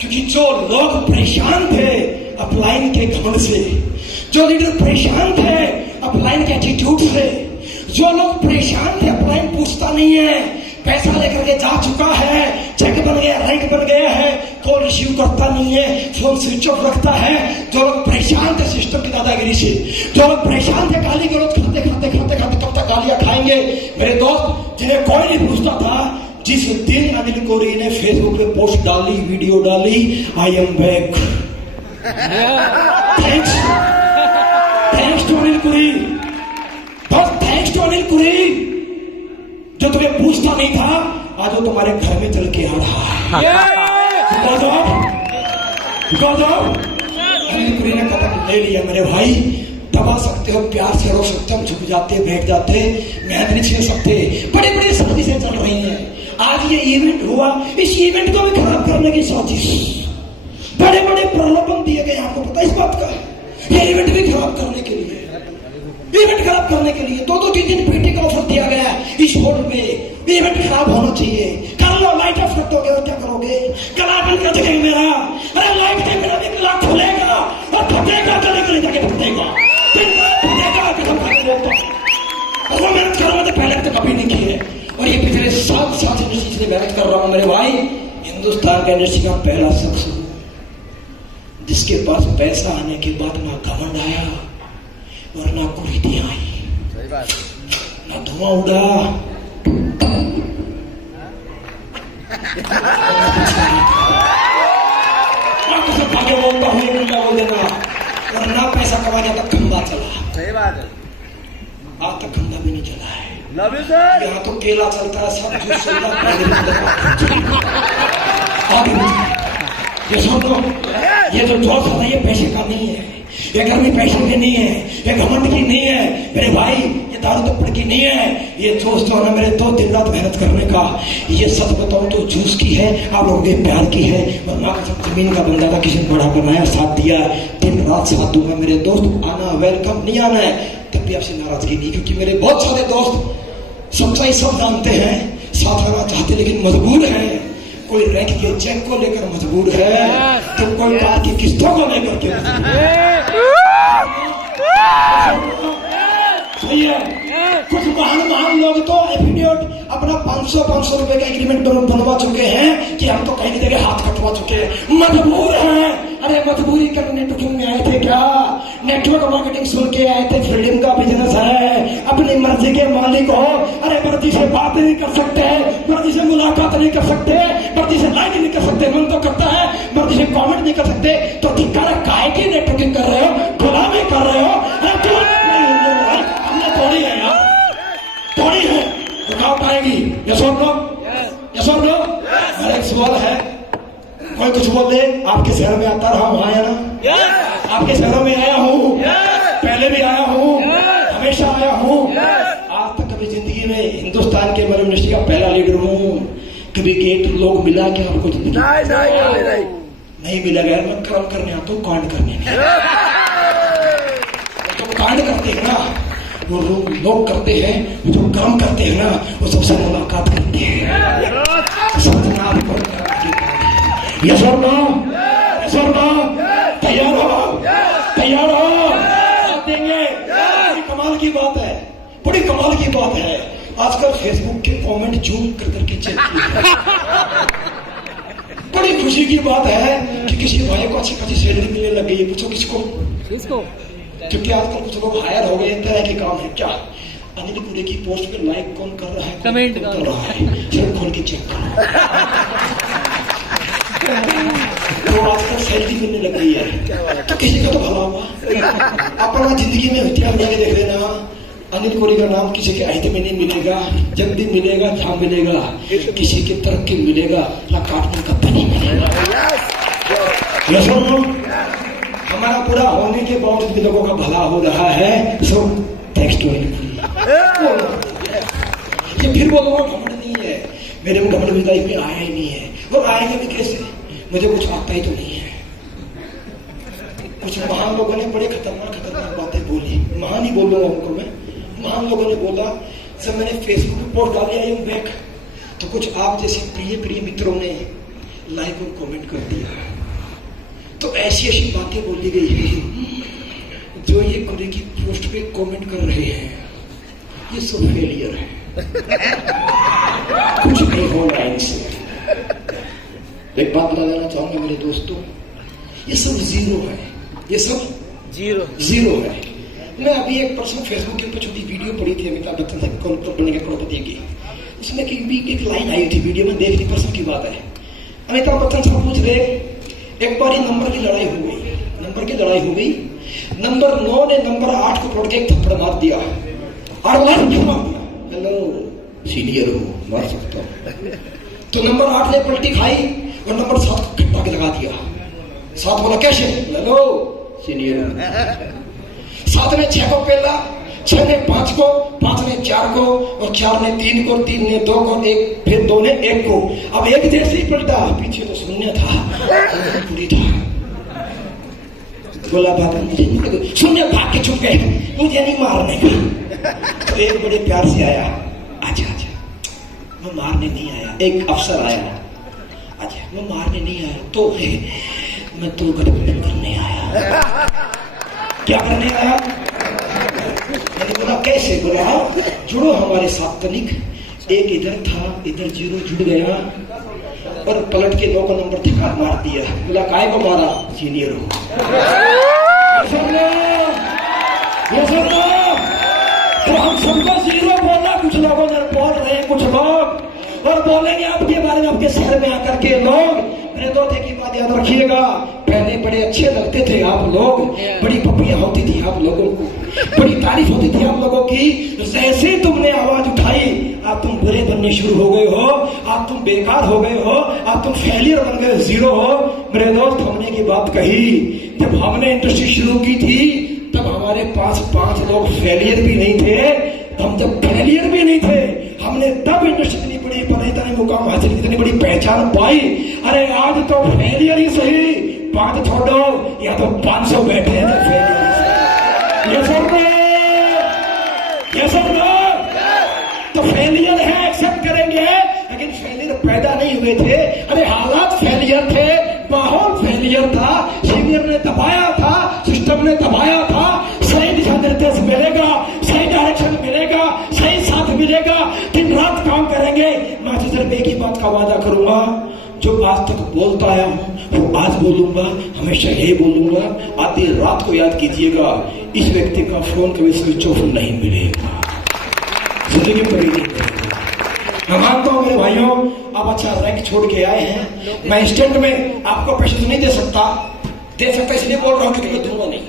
क्योंकि जो लोग परेशान थे अपलाइन के घमंड से, जो लीडर परेशान थे अपलाइन के एटीट्यूड से, जो लोग परेशान थे अपलाइन पूछता नहीं है, पैसा लेकर के जा चुका है, चेक बन गया, रैंक बन गया है, कॉल रिसीव करता नहीं है, फोन स्विच ऑफ रखता है। जो लोग परेशान थे सिस्टम की दादागिरी से, जो लोग परेशान थे गाली गलौज खाते कब तक गालियां खाएंगे, मेरे दोस्त जिन्हें कोई नहीं पूछता था, जिस दिन अनिल कोरी ने फेसबुक पे पोस्ट डाली, वीडियो डाली, I am back, thanks to Anil Kori, बस थैंक्स टू अनिल कोरी। जो तुम्हें पूछता नहीं था आज वो तुम्हारे घर में चल के आ रहा है। अनिल पुरी ने कदम ले लिया मेरे भाई। दबा सकते हो, प्यार से रो सकते हो, झुक जाते, बैठ जाते, मेहनत नहीं छीन सकते। बड़ी बड़ी साजिशें चल रही हैं। आज ये इवेंट हुआ, इस इवेंट को भी खराब करने की साजिश, बड़े बड़े प्रलोभन दिए गए, आपको पता इस बात का। ये इवेंट भी खराब करने के लिए, इवेंट खराब करने के लिए 2-3 दिन पीटी का ऑफर दिया गया इस होल में। इवेंट खराब होना चाहिए, कर लो, लाइट ऑफ कर दोगे और क्या करोगे? गला बंद कर देंगे मेरा, अरे लाइट के मेरा भी गला खुलेगा और फटेगा, गले गले जाके फटेगा, फटेगा कि हम वो मेहनत कर रहा हूं, पहले तो कभी नहीं की है। और ये पिछले 7 साल से इसलिए मेहनत कर रहा हूं मेरे भाई। हिंदुस्तान का इंडस्ट्री का पहला शख्स जिसके पास पैसा आने के बाद ना घमंड आया और ना कुरीति आई, ना धुआं उड़ा, भागे बोलता हूँ बोल देना, और ना पैसा कमा गया तक खंबा चला। सही बात है। आज तक खंबा भी नहीं चला है। Love you sir. यहाँ तो केला चलता है, सब कुछ चलता है। ये सुनो, ये जो जोश है ये पैसे का नहीं है, ये गर्मी पैसे की नहीं है, ये घमंड की नहीं है मेरे भाई, ये दारू तप्पड़ की नहीं है। ये जोश जो है मेरे 2 दिन रात मेहनत करने का, ये सच बताऊं तो जूस की है, आप लोगों के प्यार की है। वरना जमीन का बंदा था, किसी ने बड़ा बनाया, साथ दिया, दिन रात साथ दूंगा मेरे दोस्त। आना वेलकम, नहीं आना है तब भी आपसे नाराजगी नहीं, क्योंकि मेरे बहुत सारे दोस्त सच्चाई सब जानते हैं, साथ रहना चाहते लेकिन मजबूर हैं। कोई रैंक के चेक को लेकर मजबूर है, तो कोई कार की किस्तों को लेकर के सही है। कुछ महान लोग तो एफिडेविट अपना 500 रुपए का एग्रीमेंट बनवा चुके हैं कि हम तो कहीं नहीं जगह हाथ कटवा चुके हैं, मजबूर हैं। अरे मजबूरी करने नेटवर्किंग में आए थे क्या? नेटवर्क मार्केटिंग सुन के आए थे? फ्रीडम का बिजनेस है, अपनी मर्जी के मालिक हो। अरे मर्जी से बात नहीं कर सकते, मर्जी से मुलाकात नहीं कर सकते, मर्जी से लाइक नहीं कर सकते, मन तो करता है, मर्जी से कमेंट नहीं कर सकते, तो धिक्कार काहे की नेटवर्किंग कर रहे हो, गुलामी कर रहे हो? हमने थोड़ी है यार, थोड़ी है, रुकावट आएगी। यशोर लो, मेरा एक सवाल है, कोई कुछ बोल दे, आपके शहर में आता रहा हूं, आया ना? आपके शहरों में आया हूं, पहले भी आया हूं, हमेशा आया हूं। आज तक कभी जिंदगी में हिंदुस्तान के मर्म इंडस्ट्री का पहला लीडर हूं। कभी गेट लोग मिला क्या आपको जिंदगी? नहीं मिला गया। मैं कर्म करने आता हूँ, कांड करने नहीं। तो कांड करते हैं ना वो लोग करते हैं, जो काम करते हैं ना वो सबसे मुलाकात करते हैं। समझना आपको, यस और नो, तैयार हो, साथ देंगे। बड़ी कमाल की बात है, बड़ी कमाल की बात है। आजकल फेसबुक के कमेंट जूम कर करके चेक किए। बड़ी खुशी की बात है कि किसी भाई को अच्छी खासी सैलरी मिलने लग गई है। पूछो किसको? क्योंकि आजकल कुछ लोग हायर हो गए, तरह के काम है। क्या अनिल पुरी की पोस्ट पे लाइक कौन कर रहा है, कमेंट कर रहा है, सिर्फ खोल के चेक करो। तो आजकल सैलरी मिलने लग गई है, तो किसी का तो भला हुआ। अपना जिंदगी में इतिहास जाके देख लेना, अनिल कोरी का नाम किसी के अहित में नहीं मिलेगा। जब भी मिलेगा जहां मिलेगा, किसी के तरक्की मिलेगा ना काटने का नहीं मिलेगा। हमारा पूरा होने के बावजूद भी लोगों का भला हो रहा है। सो थैंक्स टू अनिल कोरी। ये फिर वो लोगों घमंड नहीं है, मेरे को घमंड भी लाइफ में आया ही नहीं है, और आएगा भी कैसे? मुझे कुछ आता ही तो नहीं है। कुछ महान लोगों ने बड़े खतरनाक खतरनाक बातें बोली, महान ही बोलूंगा उनको मैं। महान लोगों ने बोला, जब मैंने फेसबुक पे पोस्ट डाली आई हूँ बैक, तो कुछ आप जैसे प्रिय प्रिय मित्रों ने लाइक और कमेंट कर दिया। तो ऐसी ऐसी बातें बोली गई है, जो ये गुरु की पोस्ट पे कमेंट कर रहे हैं, ये सब फेलियर है, कुछ नहीं होना इनसे। एक बात बता देना चाहूंगा मेरे दोस्तों, ये सब जीरो है, ये सब जीरो है। मैं अभी एक पर्सन फेसबुक के ऊपर छोटी वीडियो पड़ी थी अमिताभ बच्चन से कौन बनेगा करोड़पति की, उसमें एक लाइन आई थी वीडियो में, देखनी पर्सन की बात है। अमिताभ बच्चन से पूछ रहे, एक बार नंबर की लड़ाई हो गई, नंबर 9 ने नंबर 8 को पकड़ के एक थप्पड़ मार दिया और मार दिया। हेलो सीनियर हो, मार सकता हूं। तो नंबर 8 ने पलटी खाई और नंबर 7 को खट्टा के लगा दिया। 7 बोला कैसे? Hello senior. 7 ने 6 को पेला, 6 ने 5 को, 5 ने 4 को, और 4 ने 3 को, 3 ने 2 को, एक फिर 2 ने 1 को। अब एक जैसे ही पलटा, पीछे तो शून्य था, पूरी था। बोला बाबा मुझे नहीं, शून्य भाग के छुप गए, मुझे नहीं मारने का। तो एक बड़े प्यार से आया, अच्छा मैं मारने नहीं आया। एक अफसर आया, अच्छा मैं मारने नहीं आया, तो मैं तो गठबंधन करने आया। क्या करने आया? मैंने बोला कैसे? बोला जुड़ो हमारे साथ तनिक। एक इधर था, इधर 0 जुड़ गया और पलट के 9 का नंबर ठिकान मार दिया। बोला काय को मारा? सीनियर हो। तो हम सबको 0 बोला, कुछ लोगों ने बोल रहे हैं, कुछ लोग और बोलेंगे आपके बारे में, आपके शहर में आकर के लोग। मेरे दोस्त की बात याद रखिएगा, पहले बड़े अच्छे लगते थे आप लोग, बड़ी पपियां होती थी आप लोगों को, बड़ी तारीफ होती थी आप लोगों की। जैसे तुमने आवाज उठाई, अब तुम बुरे बनने शुरू हो गए हो, अब तुम बेकार हो गए हो, अब तुम फेलियर बन गए, 0 हो। मेरे दोस्त हमने की बात कही, जब हमने इंडस्ट्री शुरू की थी तब हमारे पास 5 लोग फेलियर भी नहीं थे। हम जब फेलियर भी नहीं थे, हमने तब इंडस्ट्री इतनी बड़ी बनाई, इतने मुकाम हासिल, इतनी बड़ी पहचान पाई। अरे आज तो फेलियर ही सही, 5 छोड़ो या तो 500 बैठे हैं तो फेलियर ही सही। ये सब तो फेलियर है, एक्सेप्ट करेंगे, लेकिन फेलियर पैदा नहीं हुए थे। अरे हालात फेलियर थे, माहौल फेलियर था, सीनियर ने दबाया था, सिस्टम ने दबाया था। सही दिशा निर्देश मिलेगा, सही डायरेक्शन मिलेगा, सही साथ मिलेगा, दिन रात काम करेंगे। मैं सिर्फ एक ही बात का वादा करूंगा, जो आज तक बोलता आया हूं वो आज बोलूंगा, हमेशा यही बोलूंगा। आधी रात को याद कीजिएगा, इस व्यक्ति का फोन कभी स्विच ऑफ नहीं मिलेगा, जिंदगी में नहीं मिलेगा। मैं मानता हूं मेरे भाइयों, आप अच्छा रैंक छोड़ के आए हैं, मैं इंस्टेंट में आपको पैसे नहीं दे सकता इसलिए बोल रहा हूं क्योंकि मैं दूंगा नहीं,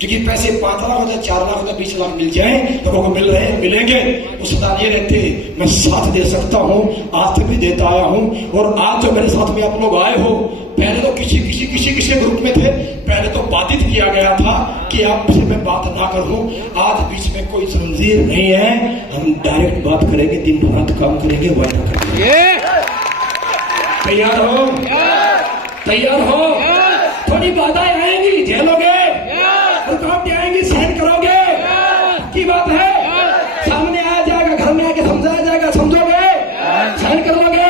क्योंकि पैसे 5 लाख होता, 4 लाख होता, 20 लाख मिल जाए, लोगों को मिल रहे हैं, मिलेंगे, उस ये रहते मैं साथ दे सकता हूं, आज तक भी देता आया हूं। और आज जो मेरे साथ में आप लोग आए हो, पहले तो किसी ग्रुप में थे, पहले तो बाधित किया गया था कि आपसे मैं बात ना करूं। आज बीच में कोई जंजीर नहीं है, हम डायरेक्ट बात करेंगे, दिन रात काम करेंगे, वायदा करेंगे। तैयार हो? तैयार हो? थोड़ी बाधाएं आएंगी, झेलोगे, रुकावटें आएंगी, सहन करोगे, की बात है। सामने आया जाएगा, घर में आके समझाया जाएगा, समझोगे, सहन कर लोगे।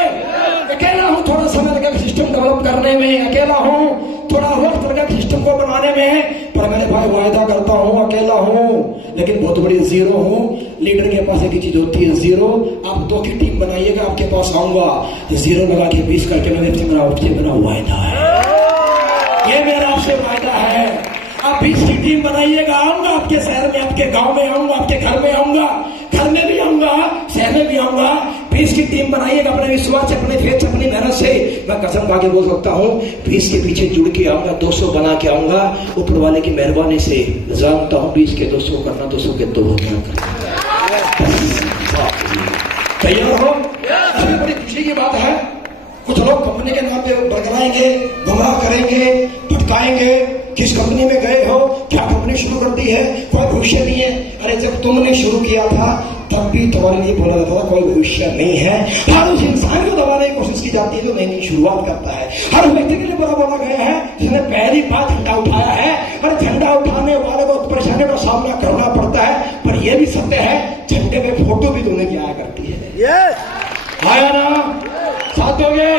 अकेला हूं, थोड़ा समय लगेगा सिस्टम डेवलप करने में, अकेला हूं, थोड़ा वक्त लगेगा सिस्टम को बनाने में, पर मेरे भाई वायदा करता हूं, अकेला हूं लेकिन बहुत बड़ी 0 हूं। लीडर के पास एक चीज होती है 0। आप 2 की टीम बनाइएगा, आपके पास आऊंगा, 0 लगा के 20 करके मेरा आपसे मेरा वायदा है, ये मेरा आपसे वायदा है। आप 20 की टीम बनाइएगा, आऊंगा आपके शहर में, आपके गांव में आऊंगा, आपके घर में आऊंगा, घर में भी आऊंगा, शहर में भी आऊंगा। 20 की टीम बनाइएगा, अपने विश्वास से, अपने फेथ से, अपनी मेहनत से। मैं कसम खा के बोल सकता हूँ, 20 के पीछे जुड़ के आऊंगा, 200 बना के आऊंगा। ऊपर वाले की मेहरबानी से जानता हूँ 20 के 200 करना, 200 के 2 करना। तैयार हो? बड़ी खुशी की बात है। कुछ लोग कंपनी के नाम पे बरगलाएंगे, गुमराह करेंगे, भटकाएंगे। किस कंपनी में गए हो, क्या कंपनी शुरू कर दी है, कोई भविष्य नहीं है। अरे जब तुमने शुरू किया था तब भी तुम्हारे लिए बोला जाता था कोई भविष्य नहीं है। हर उस इंसान को दबाने की कोशिश की जाती है जो नई नई शुरुआत करता है। हर व्यक्ति के लिए बुरा बोला गया है जिसने पहली बार झंडा उठाया है, आया ना, साथ दोगे?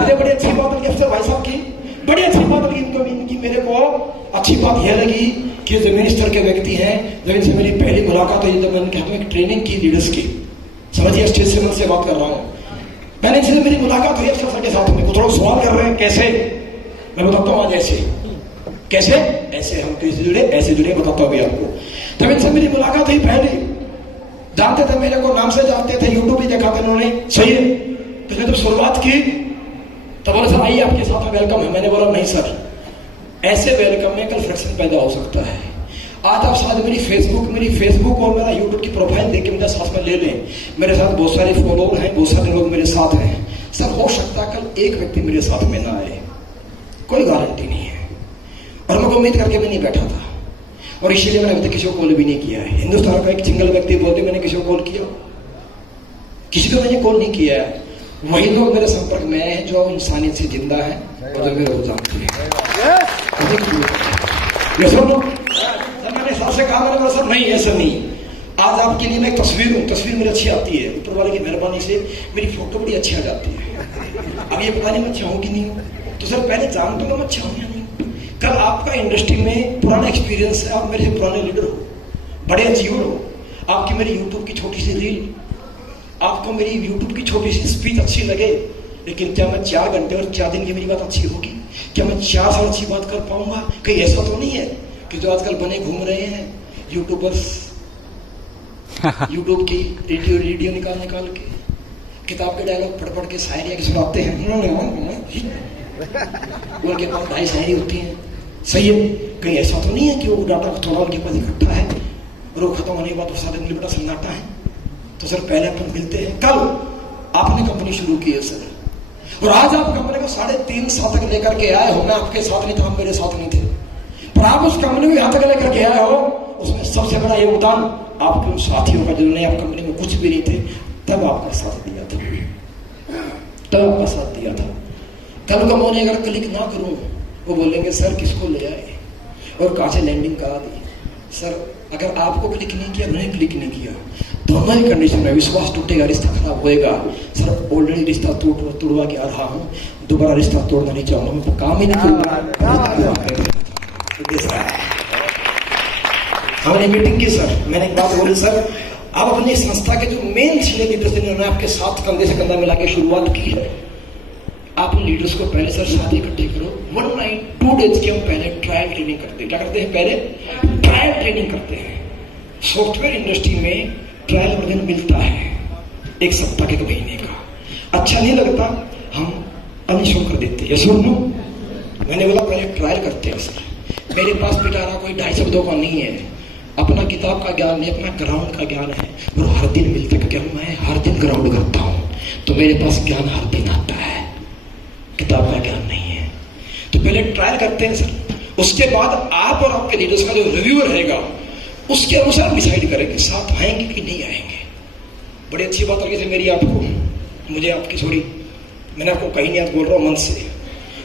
मुझे बड़ी अच्छी बात लगी अफसर भाई साहब की, बड़ी अच्छी बात लगी इनकी मेरे को। अच्छी बात यह लगी कि जमीनी स्तर के व्यक्ति हैं। जब इनसे मेरी पहली मुलाकात हुई जब मैंने एक ट्रेनिंग की लीडर्स की, समझिए स्टेज से मन से बात कर रहा हूँ। मैंने इनसे मेरी मुलाकात हुई अफसर के साथ में, थोड़ा सवाल कर रहे हैं कैसे, मैं बताता हूँ आज ऐसे कैसे, ऐसे हम कैसे जुड़े, ऐसे जुड़े, बताता हूँ अभी आपको। तब इनसे मेरी मुलाकात हुई पहले, जानते थे मेरे को, नाम से जानते थे, यूट्यूब भी देखा था इन्होंने, सही है। तो जब शुरुआत की तो बोले सर आइए आपके साथ में वेलकम है। मैंने बोला नहीं सर, ऐसे वेलकम में कल फ्रिक्शन पैदा हो सकता है। आज आप शायद मेरी फेसबुक और मेरा यूट्यूब की प्रोफाइल देख के मेरे साथ में ले लें, मेरे साथ बहुत सारे फॉलोअर हैं, बहुत सारे लोग मेरे साथ हैं। सर हो सकता है कल एक व्यक्ति मेरे साथ में ना आए, कोई गारंटी नहीं है, और मैं उम्मीद करके भी नहीं बैठा था, और इसीलिए मैंने अभी तक किसी को कॉल भी नहीं किया है। हिंदुस्तान का एक सिंगल व्यक्ति बोलते मैंने किसी को कॉल किया, किसी को मैंने कॉल नहीं किया है। वही लोग मेरे संपर्क में हैं जो इंसानियत से जिंदा है और जो मेरे को जानते हैं। मैंने साथ से कहा, मैंने बोला सर नहीं ऐसा नहीं, आज आपके लिए मैं एक तस्वीर हूँ, तस्वीर मेरी अच्छी आती है, ऊपर वाले की मेहरबानी से मेरी फोटो बड़ी अच्छी आ जाती है। अब ये पता नहीं मैं चाहूँ कि नहीं हूँ, तो सर पहले जान दूंगा मैं चाहूँ या नहीं। कल आपका इंडस्ट्री में पुराना एक्सपीरियंस है, आप मेरे पुराने लीडर हो, बड़े अचीवर हो, आपकी मेरी यूट्यूब की छोटी सी रील, आपको मेरी यूट्यूब की छोटी सी स्पीच अच्छी लगे, लेकिन क्या मैं 4 घंटे और 4 दिन की मेरी बात अच्छी होगी? क्या मैं 4 साल अच्छी बात कर पाऊंगा? कहीं ऐसा तो नहीं है कि जो आजकल बने घूम रहे हैं यूट्यूबर्स, यूट्यूब की वीडियो निकाल के किताब के डायलॉग पढ़ के शायरी की सुनाते हैं, उनके पास 2.5 शायरी होती हैं, सही है। कहीं ऐसा तो नहीं है कि वो डाटा थोड़ा उनके पास इकट्ठा है और वो खत्म होने के बाद वो सारे दिन बड़ा सन्नाटा है। तो सर पहले अपन मिलते हैं। कल आपने कंपनी शुरू की है सर, और आज आप कंपनी को 3.5 साल तक लेकर के आए हो। मैं आपके साथ नहीं था, आप मेरे साथ नहीं थे, पर आप उस कंपनी को यहाँ तक लेकर के आए हो, उसमें सबसे बड़ा योगदान आपके उन साथियों का जिन्होंने आप कंपनी में कुछ भी नहीं थे तब आपका साथ दिया था, तब आपका साथ दिया था। कल को मैं अगर क्लिक ना करूं, वो बोलेंगे सर किसको ले आए और कहाँ से लैंडिंग करा दी। सर अगर आपको क्लिक नहीं किया, मैंने क्लिक नहीं किया, दोनों ही कंडीशन में विश्वास टूटेगा, रिश्ता खराब होएगा। सर ऑलरेडी रिश्ता तोड़वा के आ रहा हूँ, दोबारा रिश्ता तोड़ना नहीं चाहूंगा, मैं काम ही नहीं करूंगा। हमने मीटिंग की सर, मैंने एक बात बोली सर, आप अपनी संस्था के जो मेन सीनियर लीडर्स जिन्होंने आपके साथ कंधे से कंधा मिला के शुरुआत की है, आप लीडर्स को पहले सर साथ इकट्ठे करो। 1 नाइट 2 डेज की हम पहले ट्रायल ट्रेनिंग करते हैं। क्या करते हैं? पहले ट्रायल ट्रेनिंग करते हैं। सॉफ्टवेयर इंडस्ट्री में ट्रायल वर्जन मिलता है 1 सप्ताह के 1 महीने का, अच्छा नहीं लगता हम अनशो कर देते हैं। सुनो, मैंने बोला पहले ट्रायल करते हैं सर। मेरे पास पिटारा कोई 2.5 शब्दों का नहीं है, अपना किताब का ज्ञान नहीं, अपना ग्राउंड का ज्ञान है, और हर दिन मिलता है। क्या मैं हर दिन ग्राउंड करता हूँ, तो मेरे पास ज्ञान हर दिन आता है, किताब का ज्ञान नहीं है। तो पहले ट्रायल करते हैं सर, उसके बाद आप और आपके लीडर्स का जो रिव्यूअर रहेगा उसके अनुसार डिसाइड करेंगे साथ आएंगे कि नहीं आएंगे। बड़ी अच्छी बात लगी थी मेरी आपको, मुझे आपकी छोड़ी, मैंने आपको कहीं नहीं आज बोल रहा हूँ मन से,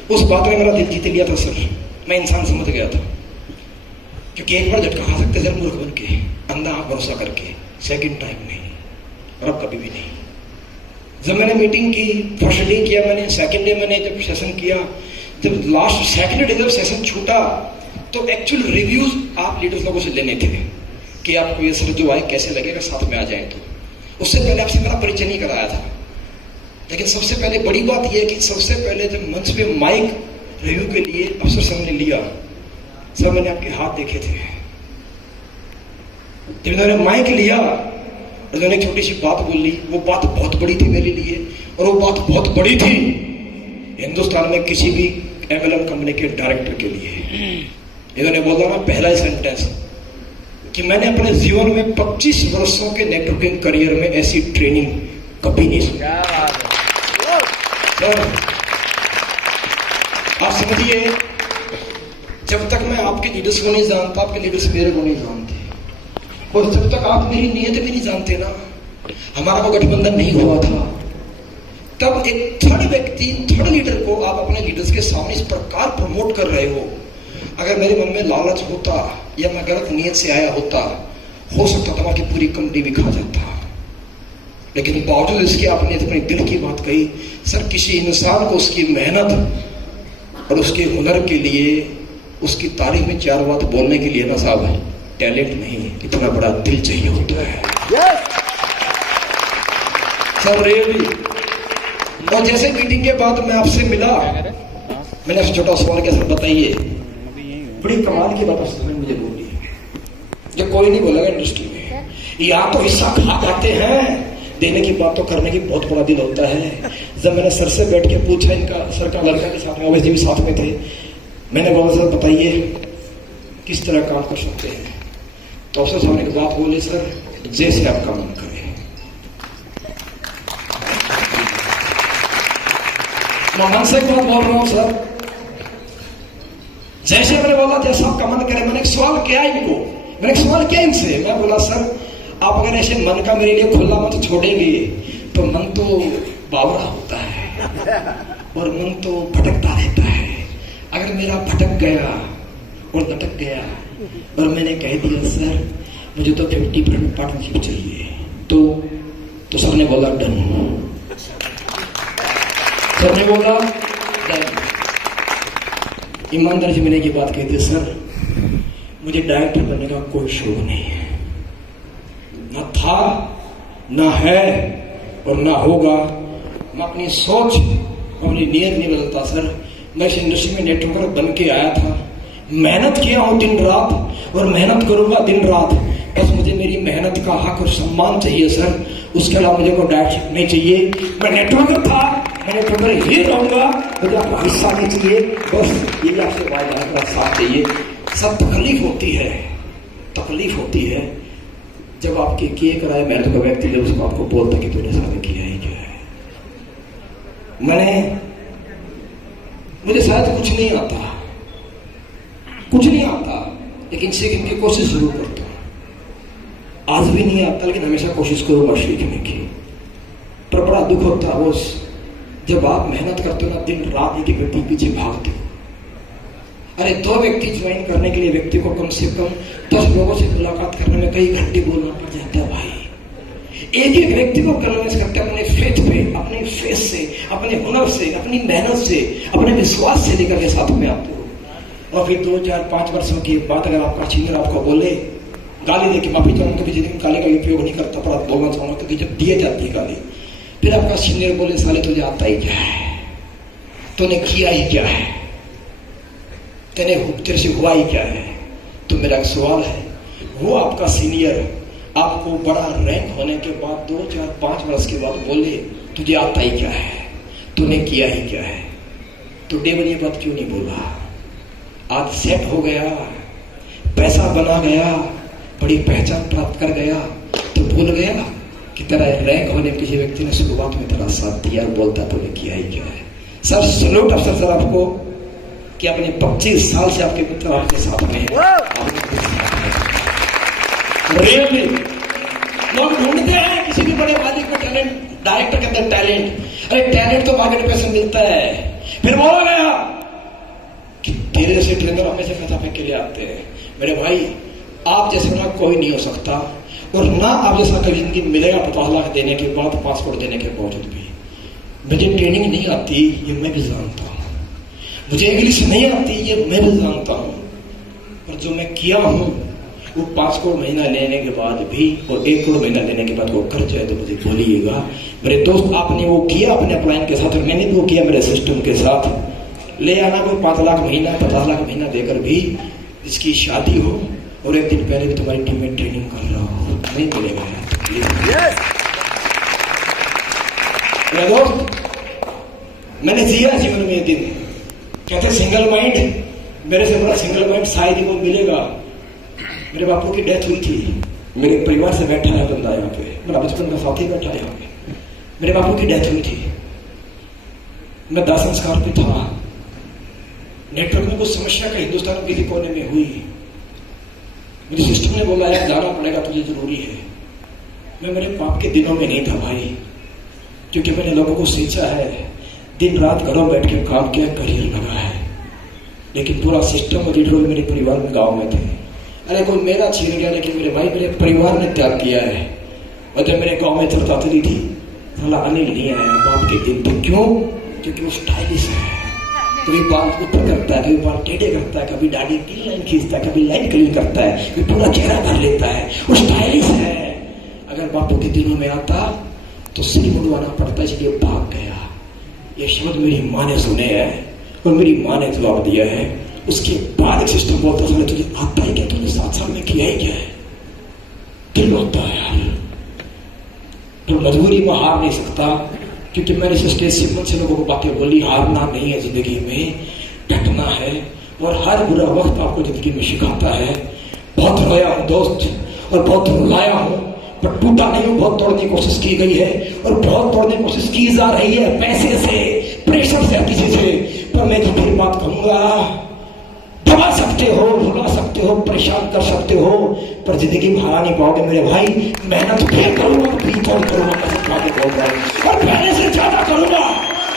उस बात ने मेरा दिल जीत लिया था सर। मैं इंसान समझ गया था, क्योंकि एक बार झटका खा सकते सर मूर्ख बन के, अंधा आप भरोसा करके, सेकंड टाइम नहीं, और अब कभी भी नहीं। जब मैंने मीटिंग की, फर्स्ट डे किया मैंने, सेकंड डे मैंने जब सेशन किया, जब लास्ट सेकंड डे जब सेशन छूटा, तो एक्चुअल रिव्यूज आप लीडर्स लोगों से लेने थे कि आपको ये सर जो आए कैसे लगेगा, साथ में आ जाए। तो उससे पहले आपसे मेरा परिचय नहीं कराया था, लेकिन सबसे पहले बड़ी बात यह है कि सबसे पहले जब मंच पे माइक रिव्यू के लिए अफसर साहब ने लिया, सर मैंने आपके हाथ देखे थे, जब उन्होंने माइक लिया और उन्होंने छोटी सी बात बोली, वो बात बहुत बड़ी थी मेरे लिए, और वो बात बहुत बड़ी थी हिंदुस्तान में किसी भी MLM कंपनी के डायरेक्टर के लिए। इन्होंने बोला ना पहला ही सेंटेंस कि मैंने अपने जीवन में 25 वर्षों के नेटवर्किंग करियर में ऐसी ट्रेनिंग कभी नहीं सुनी। आप समझिए, जब तक मैं आपके लीडर्स को नहीं जानता, आपके लीडर्स मेरे को नहीं जानते, और जब तक आप मेरी नीयत भी नहीं जानते ना, हमारा वो गठबंधन नहीं हुआ था, तब एक थर्ड व्यक्ति, थर्ड लीडर को आप अपने लीडर्स के सामने इस प्रकार प्रमोट कर रहे हो। अगर मेरे मन में लालच होता या मैं गलत नीयत से आया होता, हो सकता था कि पूरी कंपनी भी खा जाता, लेकिन बावजूद इसके आपने अपने दिल की बात कही। सर, किसी इंसान को उसकी मेहनत और उसके हुनर के लिए, उसकी तारीफ में 4 बात बोलने के लिए ना साहब, टैलेंट नहीं, इतना बड़ा दिल चाहिए होता है। Sir really. और जैसे मीटिंग के बाद मैं आपसे मिला, मैंने आपसे छोटा सवाल किया, सर बताइए, बड़ी कमाल की बात उसने मुझे बोली जो कोई नहीं बोलेगा इंडस्ट्री में। या तो हिस्सा खा जाते हैं, देने की बात तो करने की बहुत बड़ा दिल होता है। जब मैंने सर से बैठ के पूछा, इनका सर का लड़का के साथ में, अवैध भी साथ में थे, मैंने बोला सर बताइए किस तरह काम कर सकते हैं। तो अफसर साहब ने एक बात बोली, सर जैसे आपका मन करे। मैं मन से एक बात बोल रहा हूं सर, जैसे मैंने बोला जैसा आपका मन करे। मैंने एक सवाल किया इनको, मैंने एक सवाल किया इनसे, मैं बोला सर आप अगर ऐसे मन का मेरे लिए खुला मत छोड़ेंगे तो मन तो बावरा होता है और मन तो भटकता रहता है। अगर मेरा भटक गया और लटक गया और मैंने कह दिया सर मुझे तो 50% पार्टनरशिप चाहिए, तो सबने बोला डन। सबने बोला डन। ईमानदारी से मैंने ये बात कही थी, सर मुझे डायरेक्टर बनने का कोई शौक नहीं है, न था, न है और न होगा। मैं अपनी सोच, अपनी नीयत नहीं बदलता सर। मैं इस इंडस्ट्री में नेटवर्कर बन के आया था, मेहनत किया हूं दिन रात और मेहनत करूंगा दिन रात। बस मुझे मेरी मेहनत का हक और सम्मान चाहिए सर, उसके अलावा मुझे कोई डायरेक्शन नहीं चाहिए। मैं नेटवर्कर था, मैं नेटवर्कर ही रहूंगा, मुझे आपका हिस्सा नहीं चाहिए। बस ये आपसे वायदा का साथ चाहिए। सब तकलीफ होती है, तकलीफ होती है जब आपके किए कराए मेहनत का व्यक्ति जब उसको आपको बोलता कि तूने शादी किया ही क्या है। मुझे शायद कुछ नहीं आता, कुछ नहीं आता, लेकिन सीखने की कोशिश जरूर करता हूं। आज भी नहीं आता, लेकिन हमेशा कोशिश करूंगा सीखने की। पर बड़ा दुख होता है वो जब आप मेहनत करते हो ना, दिन रात एक व्यक्ति पीछे भागते हो। अरे 2 व्यक्ति ज्वाइन करने के लिए व्यक्ति को कम से कम 10 लोगों से मुलाकात करने में कई घंटे बोलना पड़ जाता है भाई। एक एक व्यक्ति को कन्विंस करते अपने फेथ पे, अपने फेस से, अपने हुनर से, अपनी मेहनत से, अपने विश्वास से लेकर के साथ में आते हो। और फिर 2, 4, 5 वर्षों की बात अगर आपका सीनियर आपको बोले, गाली दे के, माफी चाहूंगा कभी जिंदगी में गाली का उपयोग नहीं करता, पर आप बोलना चाहूंगा क्योंकि जब दिए जाती है गाली, फिर आपका सीनियर बोले साले तुझे आता ही क्या है, तूने किया ही क्या है, तेरे से हुआ ही क्या है। तो मेरा एक सवाल है, वो आपका सीनियर आपको बड़ा रैंक होने के बाद 2, 4, 5 वर्ष के बाद बोले तुझे आता ही क्या है, तूने किया ही क्या है, तो डे वन ये बात क्यों नहीं बोला? आज सेट हो गया, पैसा बना गया, बड़ी पहचान प्राप्त कर गया, तो भूल गया कि तेरा रैंक होने में किसी व्यक्ति ने शुरुआत में तेरा साथ दिया और बोलता तूने किया ही क्या है। सर सैल्यूट अफसर सर आपको कि अपने 25 साल से आपके मित्र आपके साथ में है। रियली लोग ढूंढते हैं किसी भी बड़े मालिक में टैलेंट, डायरेक्टर के अंदर टैलेंट। अरे टैलेंट तो मार्केट में से मिलता है। फिर बोला गया कि तेरे जैसे ट्रेनर हमें से खता फेंक के लिए आते हैं। मेरे भाई आप जैसे ना कोई नहीं हो सकता, और ना आप जैसा कभी जिंदगी मिलेगा 50 लाख देने के बाद, पासपोर्ट देने के बावजूद भी। मुझे ट्रेनिंग नहीं आती ये मैं भी जानता हूँ, मुझे इंग्लिश नहीं आती ये मैं भी जानता हूँ, पर जो मैं किया हूँ वो 5 करोड़ महीना लेने के बाद भी और 1 करोड़ महीना लेने के बाद वो कर जाए तो मुझे बोलिएगा। मेरे दोस्त आपने वो किया अपने अपलाइन के साथ, और मैंने भी वो किया मेरे सिस्टम के साथ। ले आना कोई 5 लाख महीना 50 लाख महीना देकर भी जिसकी शादी हो और एक दिन पहले भी तुम्हारी टीम में ट्रेनिंग कर रहा हो, नहीं मिलेगा यार। मेरे दोस्त मैंने जिया जीवन में ये दिन, कहते सिंगल माइंड, मेरे से बड़ा सिंगल माइंड शायद ही वो मिलेगा। मेरे बापू की डेथ हुई थी, मेरे परिवार से बैठा है बंदा यहाँ पे, मेरा बचपन का साथी बैठा है यहाँ पे। मेरे बापू की डेथ हुई थी, मैं दाह संस्कार पे था। नेटवर्क में कुछ समस्या का हिंदुस्तान के कोने में हुई, मुझे सिस्टम ने बोला यार जाना पड़ेगा तुझे, जरूरी है। मैं मेरे बाप के दिनों में नहीं था भाई, क्योंकि मैंने लोगों को सींचा है, दिन रात घरों बैठ के काम किया, करियर लगा है। लेकिन पूरा सिस्टम और लीडर मेरे परिवार में गांव में थे। अरे कोई मेरा छीन गया, लेकिन मेरे भाई मेरे परिवार ने त्याग किया है। और जब मेरे गांव में चर्चा चली थी, साला अनिल नहीं आया बाप के दिन, तो क्यों? क्योंकि वो स्टाइलिश है, कभी बाल ऊपर करता है, कभी बाल टेढ़े करता है, कभी दाढ़ी की लाइन खींचता है, कभी लाइन क्लीन करता है, कभी पूरा चेहरा भर लेता है, वो स्टाइलिश है। अगर बापू के दिनों में आता तो सिर मुड़वाना पड़ता, इसलिए भाग गया। ये शब्द मेरी माँ ने सुने हैं और मेरी माँ ने जवाब दिया है। उसके बाद एक सिस्टम बोलता था, तुझे आता है क्या? तूने 7 साल में किया ही क्या है? दिल होता है यार, तो मजबूरी में हार नहीं सकता, क्योंकि मैंने स्टेज से मुझ से लोगों को बातें बोली, हारना नहीं है जिंदगी में, डटना है। और हर बुरा वक्त आपको जिंदगी में सिखाता है। बहुत रोया हूं दोस्त, और बहुत रुलाया हूं, पर टूटा नहीं हूं। बहुत तोड़ने की कोशिश की गई है और बहुत तोड़ने की कोशिश की जा रही है, पैसे से, प्रेशर से, किसी से। पर मैं तो फिर बात कहूंगा, दबा सकते हो, रुला सकते हो, परेशान कर सकते हो, पर जिंदगी में हरा नहीं पाओगे मेरे भाई। मेहनत फिर करूंगा, फिर कौन करूंगा, और पहले से ज्यादा करूंगा,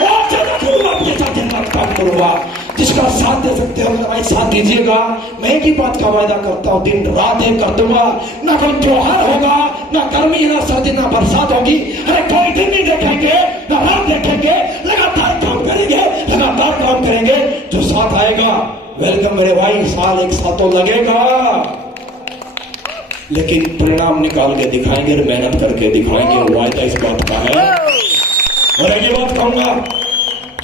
और ज्यादा करूंगा, अपने साथ दिन रात काम करूंगा। जिसका साथ दे सकते हो मेरे भाई साथ दीजिएगा। मैं एक ही बात का वायदा करता हूँ, दिन रात एक कर दूंगा। ना कोई त्योहार होगा, ना गर्मी, ना सर्दी, ना बरसात होगी। अरे कोई दिन नहीं देखेंगे, ना रात देखेंगे, लगातार काम करेंगे, लगातार काम करेंगे। जो साथ आएगा वेलकम मेरे भाई, साल एक साथ तो लगेगा, लेकिन परिणाम निकाल के दिखाएंगे और मेहनत करके दिखाएंगे, वायदा इस बात का है। और एक बात कहूंगा,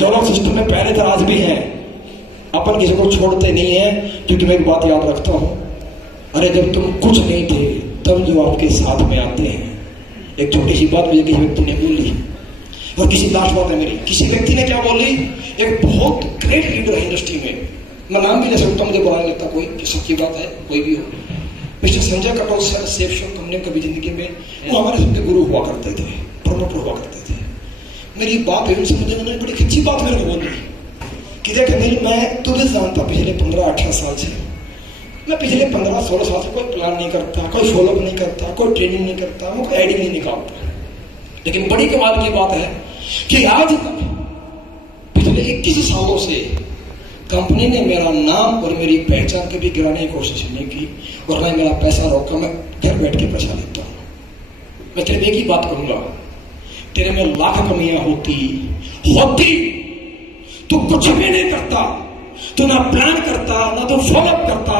जो लोग सिस्टम में पहले तरह आज भी हैं, अपन किसी को छोड़ते नहीं है, क्योंकि मैं एक बात याद रखता हूं, अरे जब तुम कुछ नहीं थे तब जो आपके साथ में आते हैं। एक छोटी सी बात मुझे किसी व्यक्ति ने बोली, और किसी लास्ट बात है मेरी, किसी व्यक्ति ने क्या बोली, एक बहुत ग्रेट लीडर है इंडस्ट्री में, मैं नाम भी ले सकता हूं, मुझे बुरा नहीं लगता, कोई सच्ची बात है, कोई भी हो। Mister Sanjay Katoch sir, safe shop company कभी जिंदगी में, वो हमारे सबके गुरु हुआ करते थे, प्रमोटर हुआ करते थे। मेरी बात है उनसे, मुझे उन्होंने बड़ी अच्छी बात मेरे को बोली कि देख अनिल, मैं तुझे जानता पिछले 15-18 साल से, मैं पिछले 15-16 साल से कोई प्लान नहीं करता, कोई फॉलोअप नहीं करता, कोई ट्रेनिंग नहीं करता, मैं कोई आइडिया नहीं निकालता। लेकिन बड़ी कमाल की बात है कि आज तक पिछले 21 सालों से कंपनी ने मेरा नाम और मेरी पहचान कभी गिराने की कोशिश नहीं की, और ना मेरा पैसा रोका। मैं घर बैठ के पैसा लेता हूँ। मैं तेरे एक ही बात कहूंगा, तेरे में लाख कमियां होती तू कुछ भी नहीं करता, तू ना प्लान करता, ना तो फॉलोअप करता,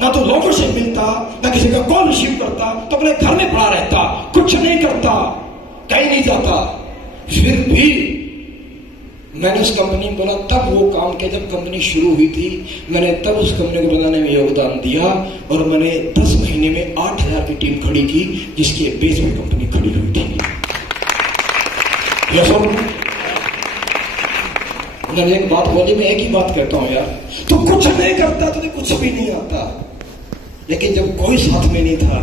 ना तो लोगों से मिलता, ना किसी का कॉल रिसीव करता, तो अपने घर में पड़ा रहता, कुछ नहीं करता, कहीं नहीं जाता। फिर भी मैंने उस कंपनी में बोला, तब वो काम किया जब कंपनी शुरू हुई थी। मैंने तब उस कंपनी को बनाने में योगदान दिया, और मैंने 10 महीने में 8000 की टीम खड़ी की, जिसके बेस में कंपनी खड़ी हुई थी। उन्होंने एक बात बोली, मैं एक ही बात कहता हूं यार, तू कुछ नहीं करता, तुझे कुछ भी नहीं आता, लेकिन जब कोई साथ में नहीं था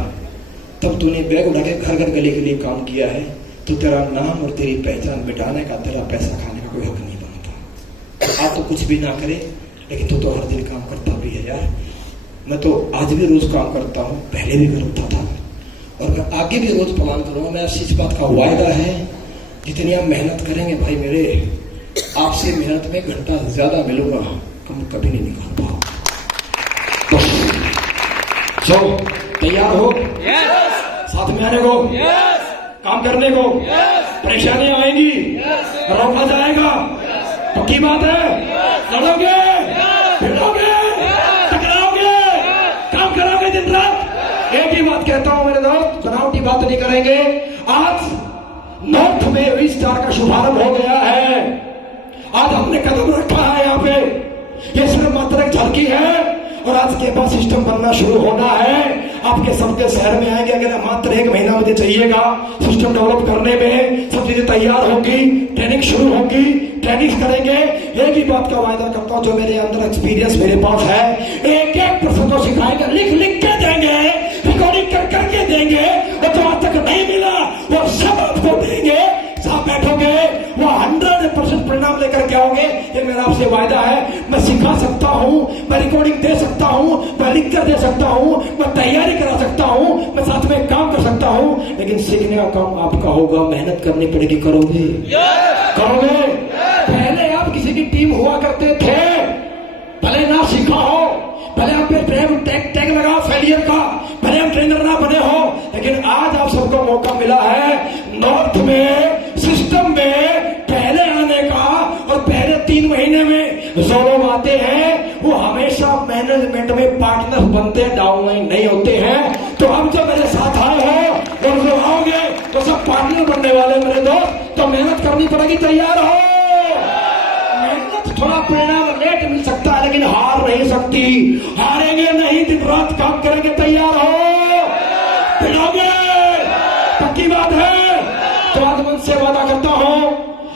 तब तूने बैग उठा के घर घर गली के लिए काम किया है। तो तेरा नाम और तेरी पहचान मिटाने का, तेरा पैसा खाने का कोई हक नहीं बनता। आप तो कुछ भी ना करे, लेकिन तू तो हर दिन काम करता भी है यार। मैं तो आज भी रोज काम करता हूँ, पहले भी करता था, और मैं आगे भी रोज प्लान करूंगा। मैं इस बात का वायदा है, जितनी आप मेहनत करेंगे भाई मेरे, आपसे मेहनत में घंटा ज्यादा मिलूंगा, कम कभी नहीं निकाल पाओ। तो तैयार हो? साथ में आने को, काम करने को, परेशानियां आएंगी, रोका जाएगा, पक्की बात है। लड़ोगे, भिड़ोगे, टकराओगे, काम करोगे दिन रात। एक ही बात कहता हूं मेरे दोस्त, बनावटी बात नहीं करेंगे। आज नॉर्थ में विस्तार का शुभारंभ हो गया है, आज हमने कदम रखा है यहाँ पे। ये सिर्फ मात्र एक झलकी है, और आज के बाद सिस्टम बनना शुरू होना है। आपके सबके शहर में आएंगे, अगर मात्र 1 महीना मुझे चाहिएगा सिस्टम डेवलप करने में। सब चीजें तैयार होगी, ट्रेनिंग शुरू होगी, ट्रेनिंग करेंगे। एक ही बात का वायदा करता हूं, जो मेरे अंदर एक्सपीरियंस मेरे पास है, एक एक पर्सन को सिखाएंगे, लिख लिख के देंगे, रिकॉर्डिंग कर करके देंगे, और जो आज तक नहीं मिला वो सब आपको देंगे। साथ बैठोगे, वो 100% परिणाम लेकर के आओगे, ये मेरा आपसे वायदा है। मैं सिखा सकता हूं, मैं रिकॉर्डिंग दे सकता हूं, मैं लिख कर दे सकता हूं, मैं तैयारी करा सकता हूं, मैं साथ में काम कर सकता हूं, लेकिन सीखने का काम आपका होगा। मेहनत करनी पड़ेगी, करोगे? करोगे? पहले आप किसी की टीम हुआ करते थे, भले ना सीखा हो, भले आप पे टैग लगाओ फेलियर का, भले हम ट्रेनर ना बने हो, लेकिन आज आप सबको मौका मिला है नॉर्थ में सिस्टम में पहले आने का, और पहले 3 महीने में जो लोग आते हैं वो हमेशा मैनेजमेंट में पार्टनर बनते हैं, डाउनलाइन नहीं होते हैं। तो अब जो मेरे साथ आए हो और जो आओगे तो सब पार्टनर बनने वाले मेरे दोस्त, तो मेहनत करनी पड़ेगी, तैयार हो? मेहनत थोड़ा परिणाम लेट मिल सकता है लेकिन हार नहीं सकती, हारेंगे नहीं, दिन रात काम करेंगे, तैयार हो? पिड़ोगे? पक्की बात है। तो आज मन से वादा करता हूं,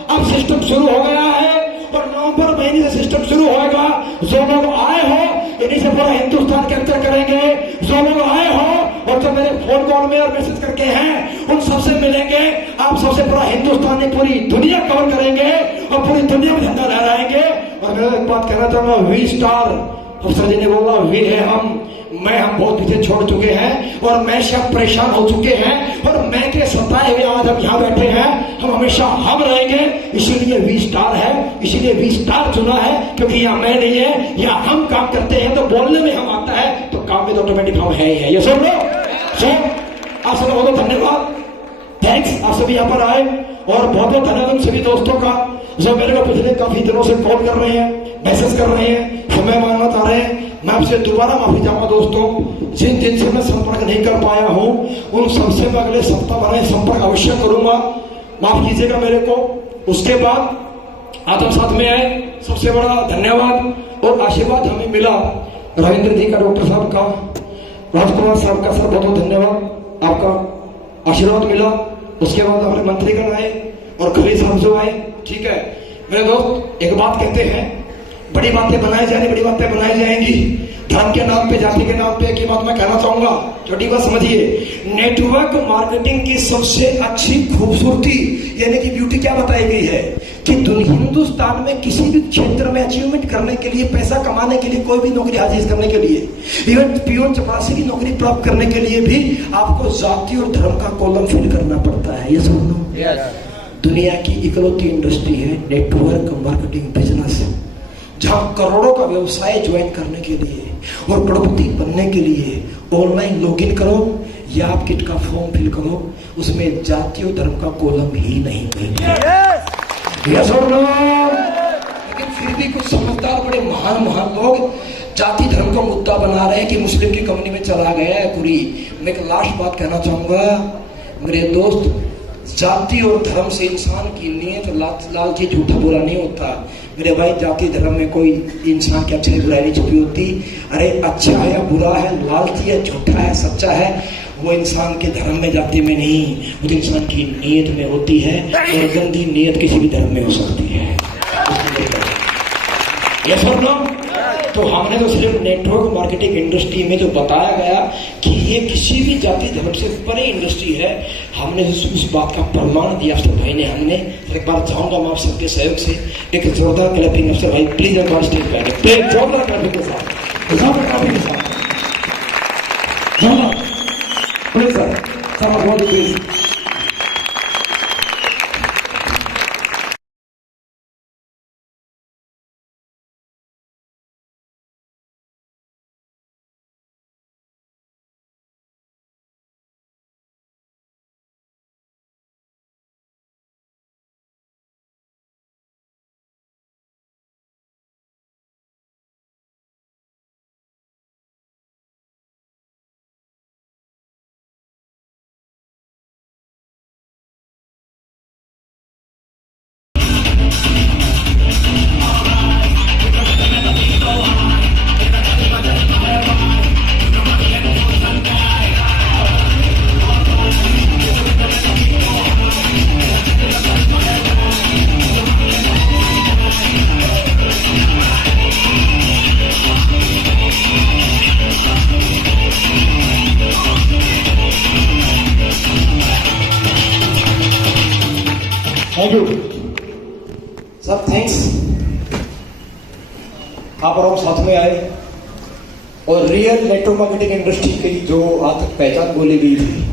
अब सिस्टम शुरू हो गया है और नवंबर महीने से सिस्टम शुरू होगा। जो लोग आए हो इन्हीं से पूरा हिंदुस्तान कैप्चर करेंगे। जो लोग आए हो और जो मेरे फोन कॉल में और मैसेज करके हैं उन सबसे मिलेंगे, आप सबसे पूरा हिंदुस्तान ने पूरी दुनिया कवर करेंगे और पूरी दुनिया में झंडा लहराएंगे। और मैं एक बात कहना चाहूंगा, वी स्टार अफसर जी ने बोला वी है हम बहुत पीछे छोड़ चुके हैं और मैं सब परेशान हो चुके हैं और मैं के सताए हुए आज हम यहाँ बैठे हैं, हम हमेशा हम रहेंगे। इसीलिए वी स्टार है, इसीलिए वी स्टार चुना है, क्योंकि यहाँ मैं नहीं है, यहाँ हम काम करते हैं तो बोलने में हम आता है तो काम में तो ऑटोमेटिक हम है ही है। ये सुन लो, आप सब बहुत धन्यवाद, थैंक्स, आप सभी यहाँ पर आए और बहुत बहुत धन्यवाद सभी दोस्तों का जो मेरे को पिछले काफी दिनों से कॉल कर रहे हैं, मैसेज कर रहे हैं, समय मांगना चाह रहे हैं। मैं आपसे दोबारा माफी चाहूंगा दोस्तों, जिन दिन से मैं संपर्क नहीं कर पाया हूं उन सबसे मैं अगले सप्ताह भर संपर्क अवश्य करूंगा, माफ कीजिएगा मेरे को। उसके बाद आज हम साथ में आए, सबसे बड़ा धन्यवाद और आशीर्वाद हमें मिला रविंद्र जी का, डॉक्टर साहब का, राजकुमार साहब का, सर बहुत बहुत धन्यवाद, आपका आशीर्वाद मिला। उसके बाद हमारे मंत्रीगण आए और खली साहब जो आए, ठीक है मेरे दोस्त। एक बात कहते हैं, बड़ी बातें बनाई जाएंगी, बड़ी बातें बनाई जाएंगी, धर्म के नाम पे, जाति के नाम पे। एक बात मैं कहना चाहूंगा, छोटी बात समझिए, नेटवर्क मार्केटिंग की सबसे अच्छी खूबसूरती यानी कि ब्यूटी क्या बताई गई है कि हिंदुस्तान में किसी भी क्षेत्र में अचीवमेंट करने के लिए, पैसा कमाने के लिए, कोई भी नौकरी हासिल करने के लिए, इवन पियून चपरासी की नौकरी प्राप्त करने के लिए भी आपको जाति और धर्म का कॉलम फिल करना पड़ता है। ये सुनो, दुनिया की इकलौती इंडस्ट्री है नेटवर्क मार्केटिंग बिजनेस, जहां करोड़ों का व्यवसाय ज्वाइन करने के लिए और करोड़पति बनने के लिए ऑनलाइन लॉगिन करो या आप किट का फॉर्म फिल करो, उसमें जाति और धर्म का कॉलम ही नहीं मिलेगा। यस और नो? लेकिन फिर भी कुछ समझदार बड़े महान लोग जाति धर्म का मुद्दा बना रहे हैं कि मुस्लिम की कंपनी में चला गया है पूरी। मैं एक लास्ट बात कहना चाहूंगा मेरे दोस्त, जाति और धर्म से इंसान की नीयत लालची झूठा बुरा नहीं होता मेरे भाई। जाति धर्म में कोई इंसान की अच्छी बुराई नहीं छुपी होती। अरे अच्छा है या बुरा है, लालची है, झूठा है, सच्चा है, वो इंसान के धर्म में जाति में नहीं, वो तो इंसान की नीयत में होती है और गंदी नीयत किसी भी धर्म में हो सकती है। ये सब लोग तो हमने तो सिर्फ नेटवर्क मार्केटिंग इंडस्ट्री में जो बताया गया कि ये किसी भी जाति धर्म से परे इंडस्ट्री है, हमने उस बात का प्रमाण दिया अफसर भाई ने। हमने एक बार चाहूंगा मैं आप सबके सहयोग से एक जोरदार क्लैपिंग अफसर भाई प्लीज एक बार स्टेज पे आए, जोरदार क्लैपिंग के साथ, क्लैपिंग के साथ जोरदार प्लीज सर, सर बहुत please. Thank you sir, thanks. आप और हम साथ में आए और रियल नेटवर्क मार्केटिंग इंडस्ट्री की जो आज तक पहचान बोली गई थी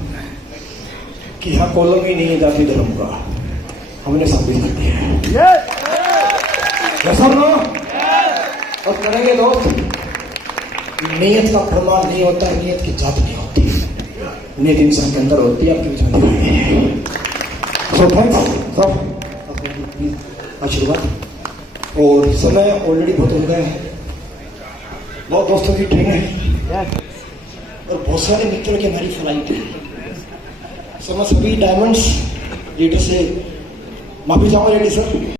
कि यहाँ कॉलम ही नहीं है जाति धर्म का, हमने साबित कर दिया है। सर नो और करेंगे दोस्त, नियत का प्रमाण नहीं होता है, नियत की जात नहीं होती। नेक इंसान के अंदर होती है, आपके बीच में दिखाई गई है। सो थैंक्स सब आशीर्वाद। और समय ऑलरेडी बहुत हो गया है, बहुत दोस्तों की ट्रेन है और बहुत सारे मित्रों की हमारी फ्लाइट है। सो मैं सभी डायमंड्स लीडर से माफी चाहूंगा रेडी सर।